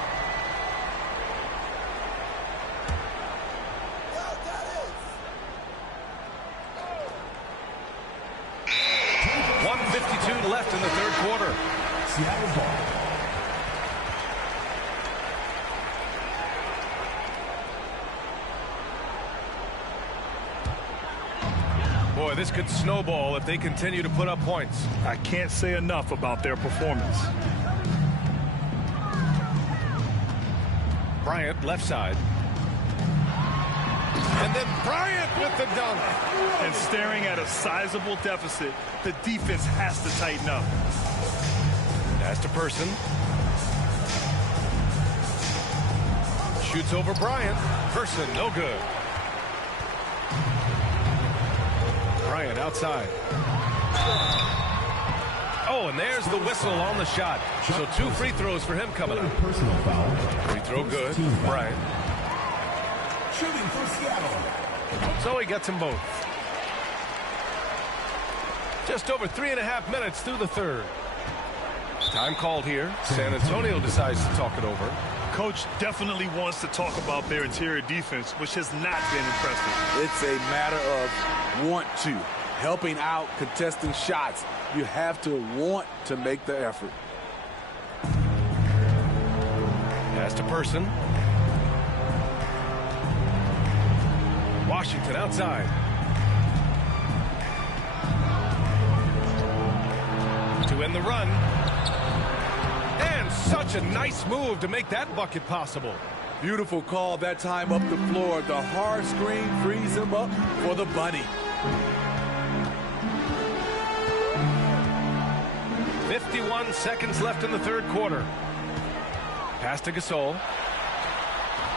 Left in the third quarter. Seattle ball. Boy, this could snowball if they continue to put up points. I can't say enough about their performance. Bryant, left side. And then Bryant with the dunk. And staring at a sizable deficit, the defense has to tighten up. Pass to Person. Shoots over Bryant. Person, no good. Bryant outside. Oh, and there's the whistle on the shot. So 2 free throws for him coming up. Personal foul. Free throw good. Bryant. Shooting for Seattle. So he gets them both. Just over 3.5 minutes through the third. Time called here. San Antonio decides to talk it over. Coach definitely wants to talk about their interior defense, which has not been impressive. It's a matter of want to. Helping out, contesting shots. You have to want to make the effort. Pass to Person. Washington outside. to end the run. And such a nice move to make that bucket possible. Beautiful call that time up the floor. The hard screen frees him up for the bunny. 51 seconds left in the third quarter. Pass to Gasol.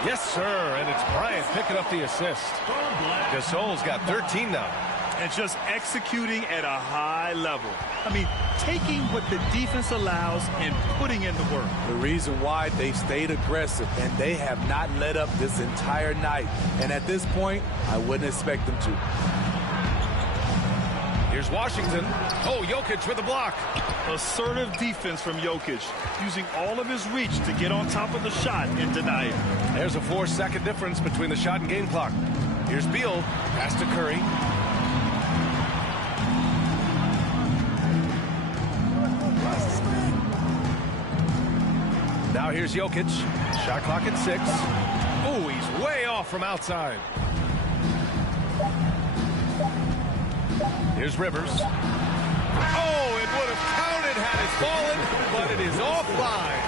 Yes, sir, and it's Bryant picking up the assist. Gasol's got 13 now. And just executing at a high level. I mean, taking what the defense allows and putting in the work. The reason why they stayed aggressive, and they have not let up this entire night. And at this point, I wouldn't expect them to. Here's Washington. Oh, Jokic with the block. Assertive defense from Jokic, using all of his reach to get on top of the shot and deny it. There's a 4-second difference between the shot and game clock. Here's Beal. Pass to Curry. Now here's Jokic. Shot clock at 6. Oh, he's way off from outside. Here's Rivers. Oh, it would have counted had it fallen, but it is offline.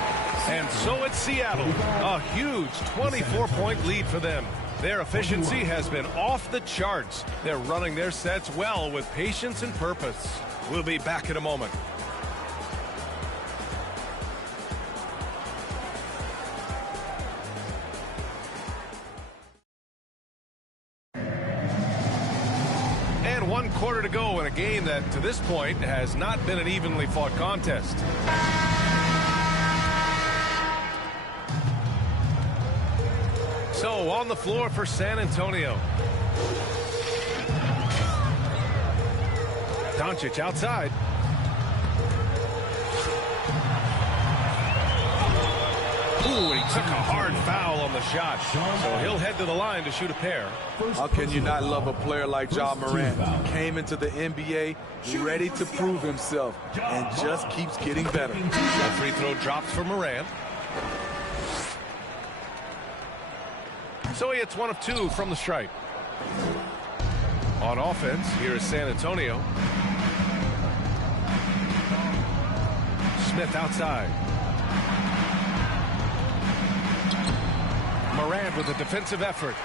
And so it's Seattle. A huge 24-point lead for them. Their efficiency has been off the charts. They're running their sets well with patience and purpose. We'll be back in a moment. And 1 quarter to go in a game that, to this point, has not been an evenly fought contest. So, on the floor for San Antonio. Doncic outside. Ooh, he took a hard foul on the shot. So he'll head to the line to shoot a pair. How can you not love a player like Ja Morant? Came into the NBA ready to prove himself and just keeps getting better. The free throw drops for Morant. So he hits 1 of 2 from the stripe. On offense, here is San Antonio. Smith outside. Morant with a defensive effort.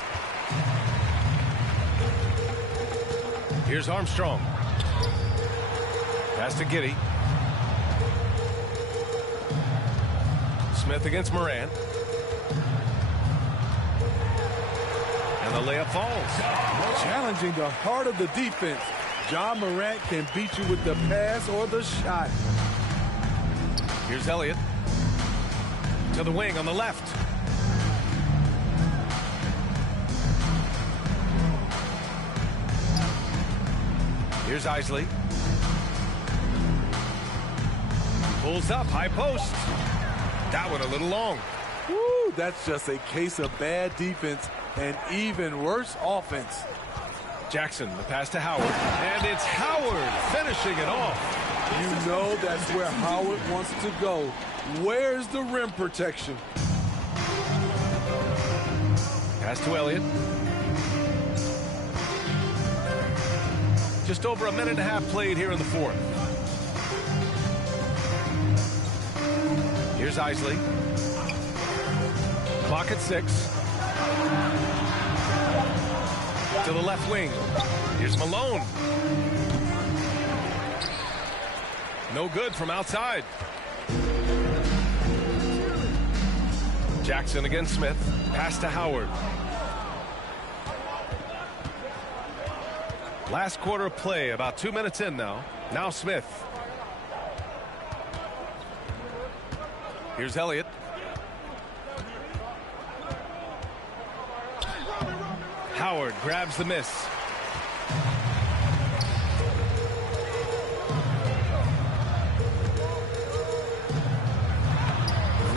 Here's Armstrong. Pass to Giddey. Smith against Morant. And the layup falls. Challenging the heart of the defense. Ja Morant can beat you with the pass or the shot. Here's Elliott. To the wing on the left. Here's Isley. Pulls up, high post. That one a little long. Woo, that's just a case of bad defense and even worse offense. Jackson, the pass to Howard. And it's Howard finishing it off. You know that's where Howard wants to go. Where's the rim protection? Pass to Elliott. Just over a minute and a half played here in the fourth. Here's Isley. Clock at 6. To the left wing. Here's Malone. No good from outside. Jackson against Smith. Pass to Howard. Last quarter of play, about 2 minutes in now. Now Smith. Here's Elliott. Howard grabs the miss.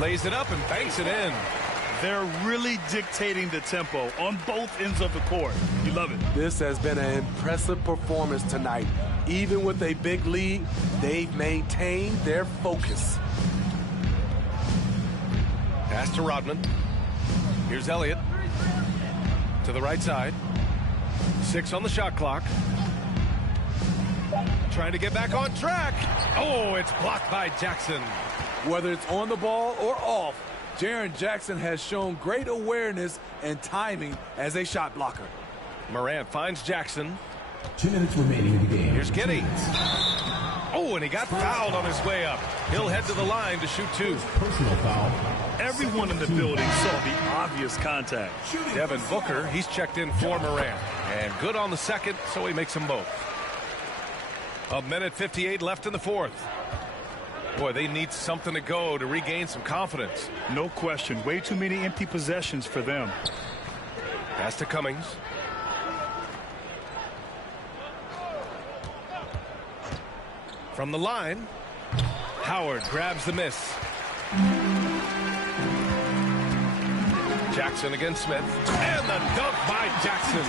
Lays it up and banks it in. They're really dictating the tempo on both ends of the court. You love it. This has been an impressive performance tonight. Even with a big lead, they've maintained their focus. Pass to Rodman. Here's Elliott. To the right side. 6 on the shot clock. trying to get back on track. Oh, it's blocked by Jackson. Whether it's on the ball or off, Jaren Jackson has shown great awareness and timing as a shot blocker. Morant finds Jackson. 2 minutes remaining in the game. Here's Giddey. Oh, and he got fouled on his way up. He'll head to the line to shoot 2. Personal foul. Everyone in the building saw the obvious contact. Devin Booker, he's checked in for Morant. And good on the second, so he makes them both. 1:58 left in the fourth. Boy, they need something to go to regain some confidence. No question. Way too many empty possessions for them. Pass to Cummings. From the line, Howard grabs the miss. Jackson against Smith. And the dunk by Jackson.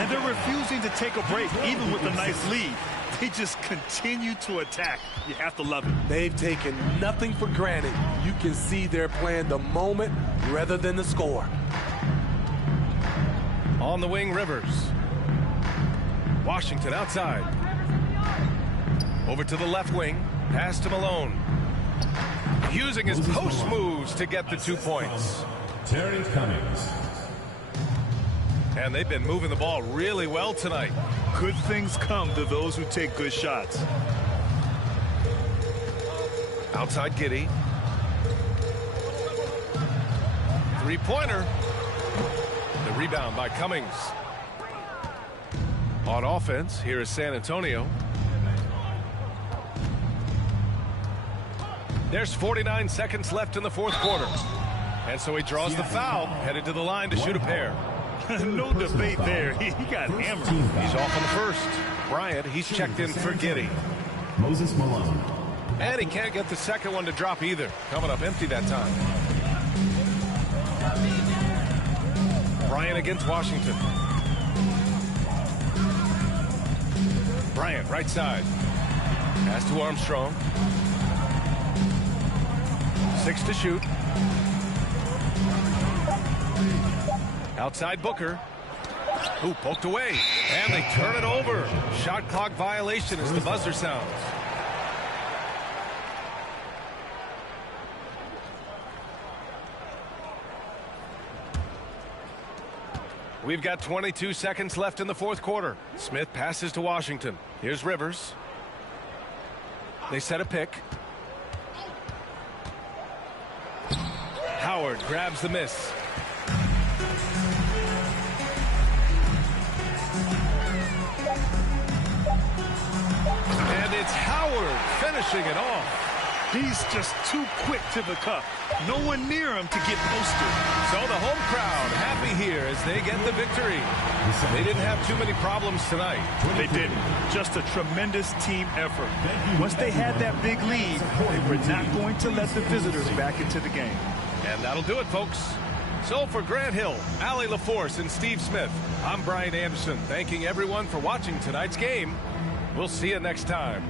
And they're refusing to take a break, even with a nice lead. They just continue to attack. You have to love it. They've taken nothing for granted. You can see they're playing the moment rather than the score. On the wing, Rivers. Washington outside. Over to the left wing. Pass to Malone. Using his post moves to get the 2 points. Terry Cummings. And they've been moving the ball really well tonight. Good things come to those who take good shots. Outside Giddey. Three-pointer. The rebound by Cummings. On offense, here is San Antonio. There's 49 seconds left in the fourth quarter. And so he draws the foul, headed to the line to shoot a pair. No debate there. He got hammered. He's off on the first. Bryant, he's checked in for Giddey. Moses Malone. And he can't get the second one to drop either. Coming up empty that time. Bryant against Washington. Bryant, right side. Pass to Armstrong. 6 to shoot. Outside Booker. Ooh, poked away. And they turn it over. Shot clock violation as the buzzer sounds. We've got 22 seconds left in the fourth quarter. Smith passes to Washington. Here's Rivers. They set a pick. Howard grabs the miss. And it's Howard finishing it off. He's just too quick to the cup. No one near him to get posted. So the home crowd happy here as they get the victory. They didn't have too many problems tonight. They didn't. Just a tremendous team effort. Once they had that big lead, they were not going to let the visitors back into the game. And that'll do it, folks. So for Grant Hill, Allie LaForce, and Steve Smith, I'm Brian Anderson, thanking everyone for watching tonight's game. We'll see you next time.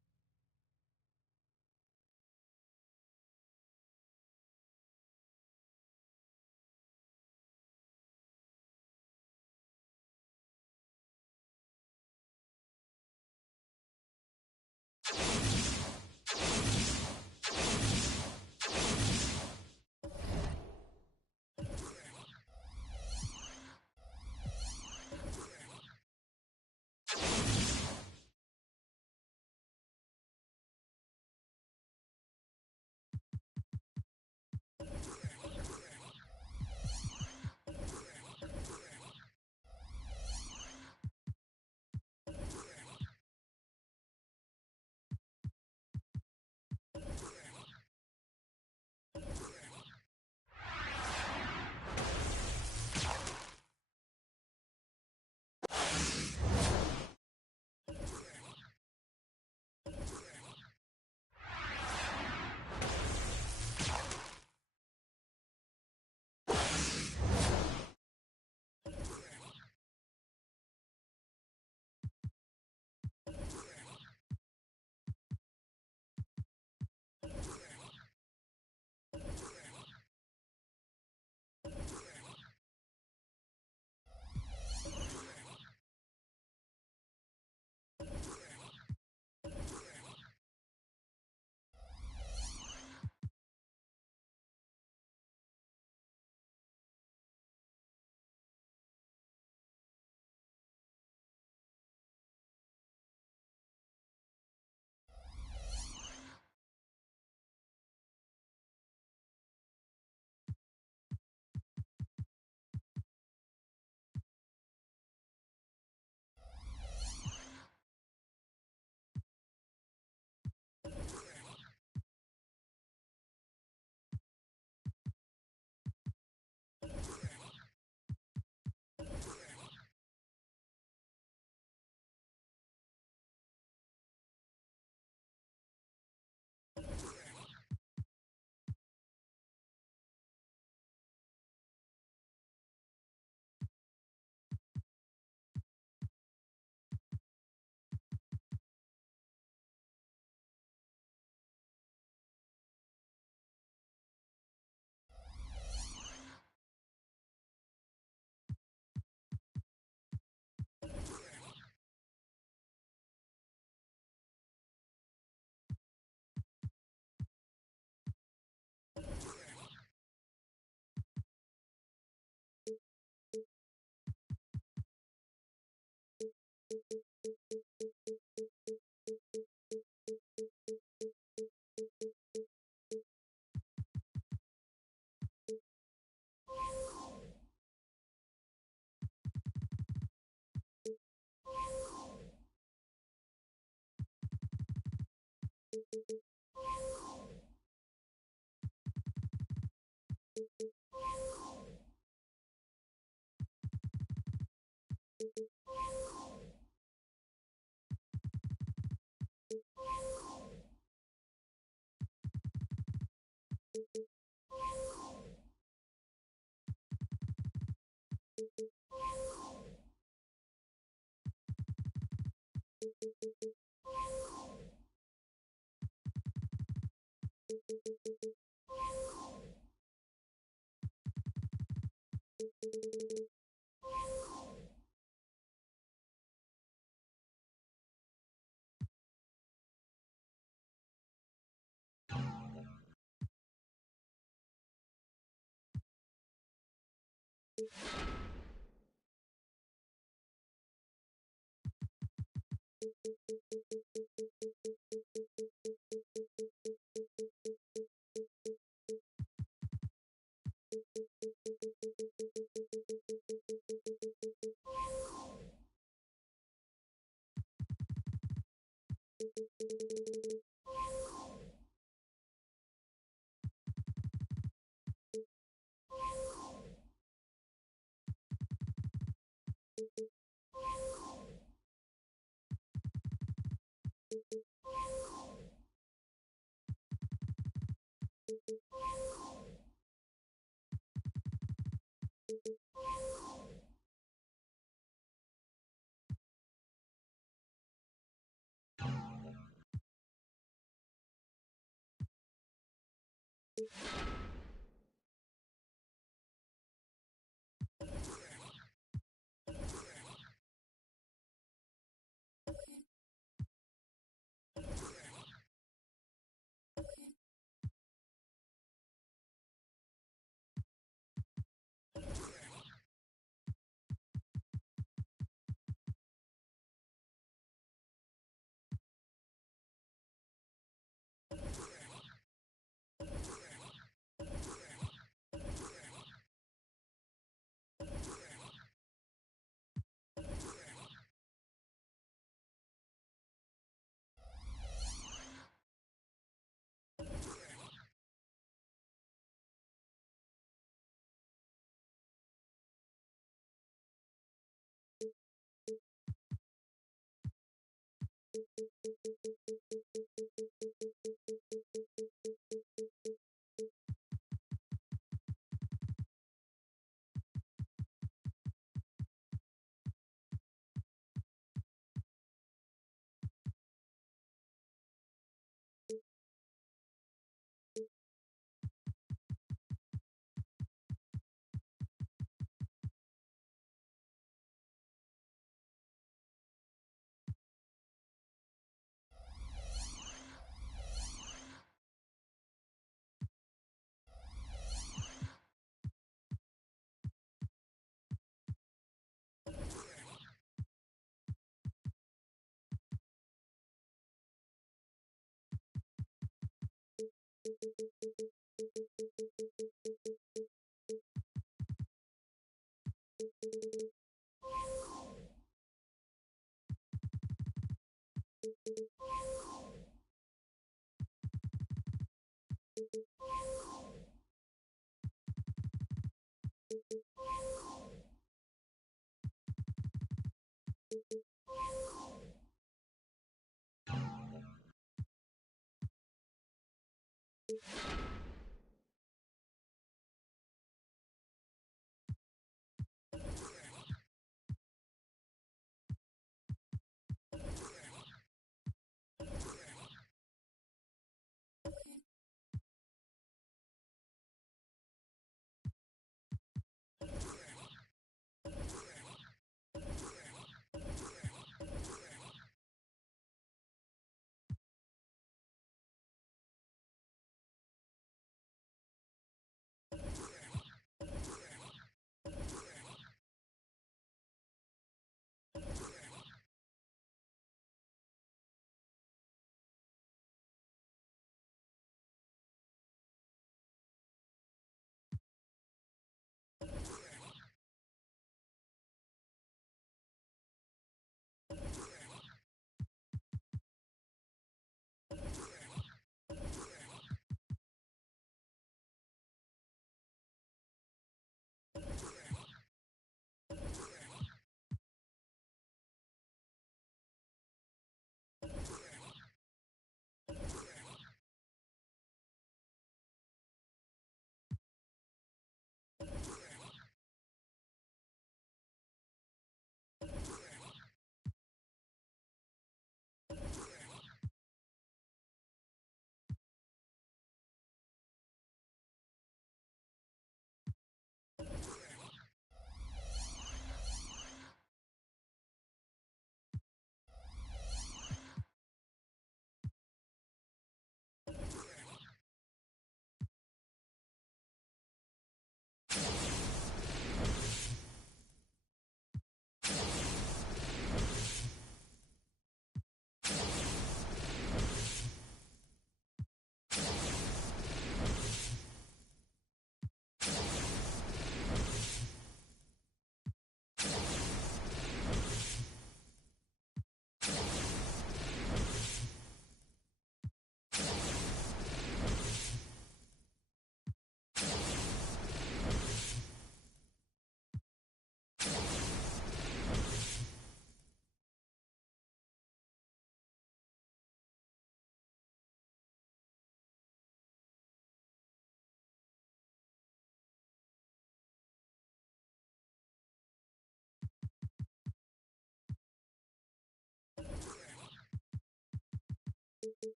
you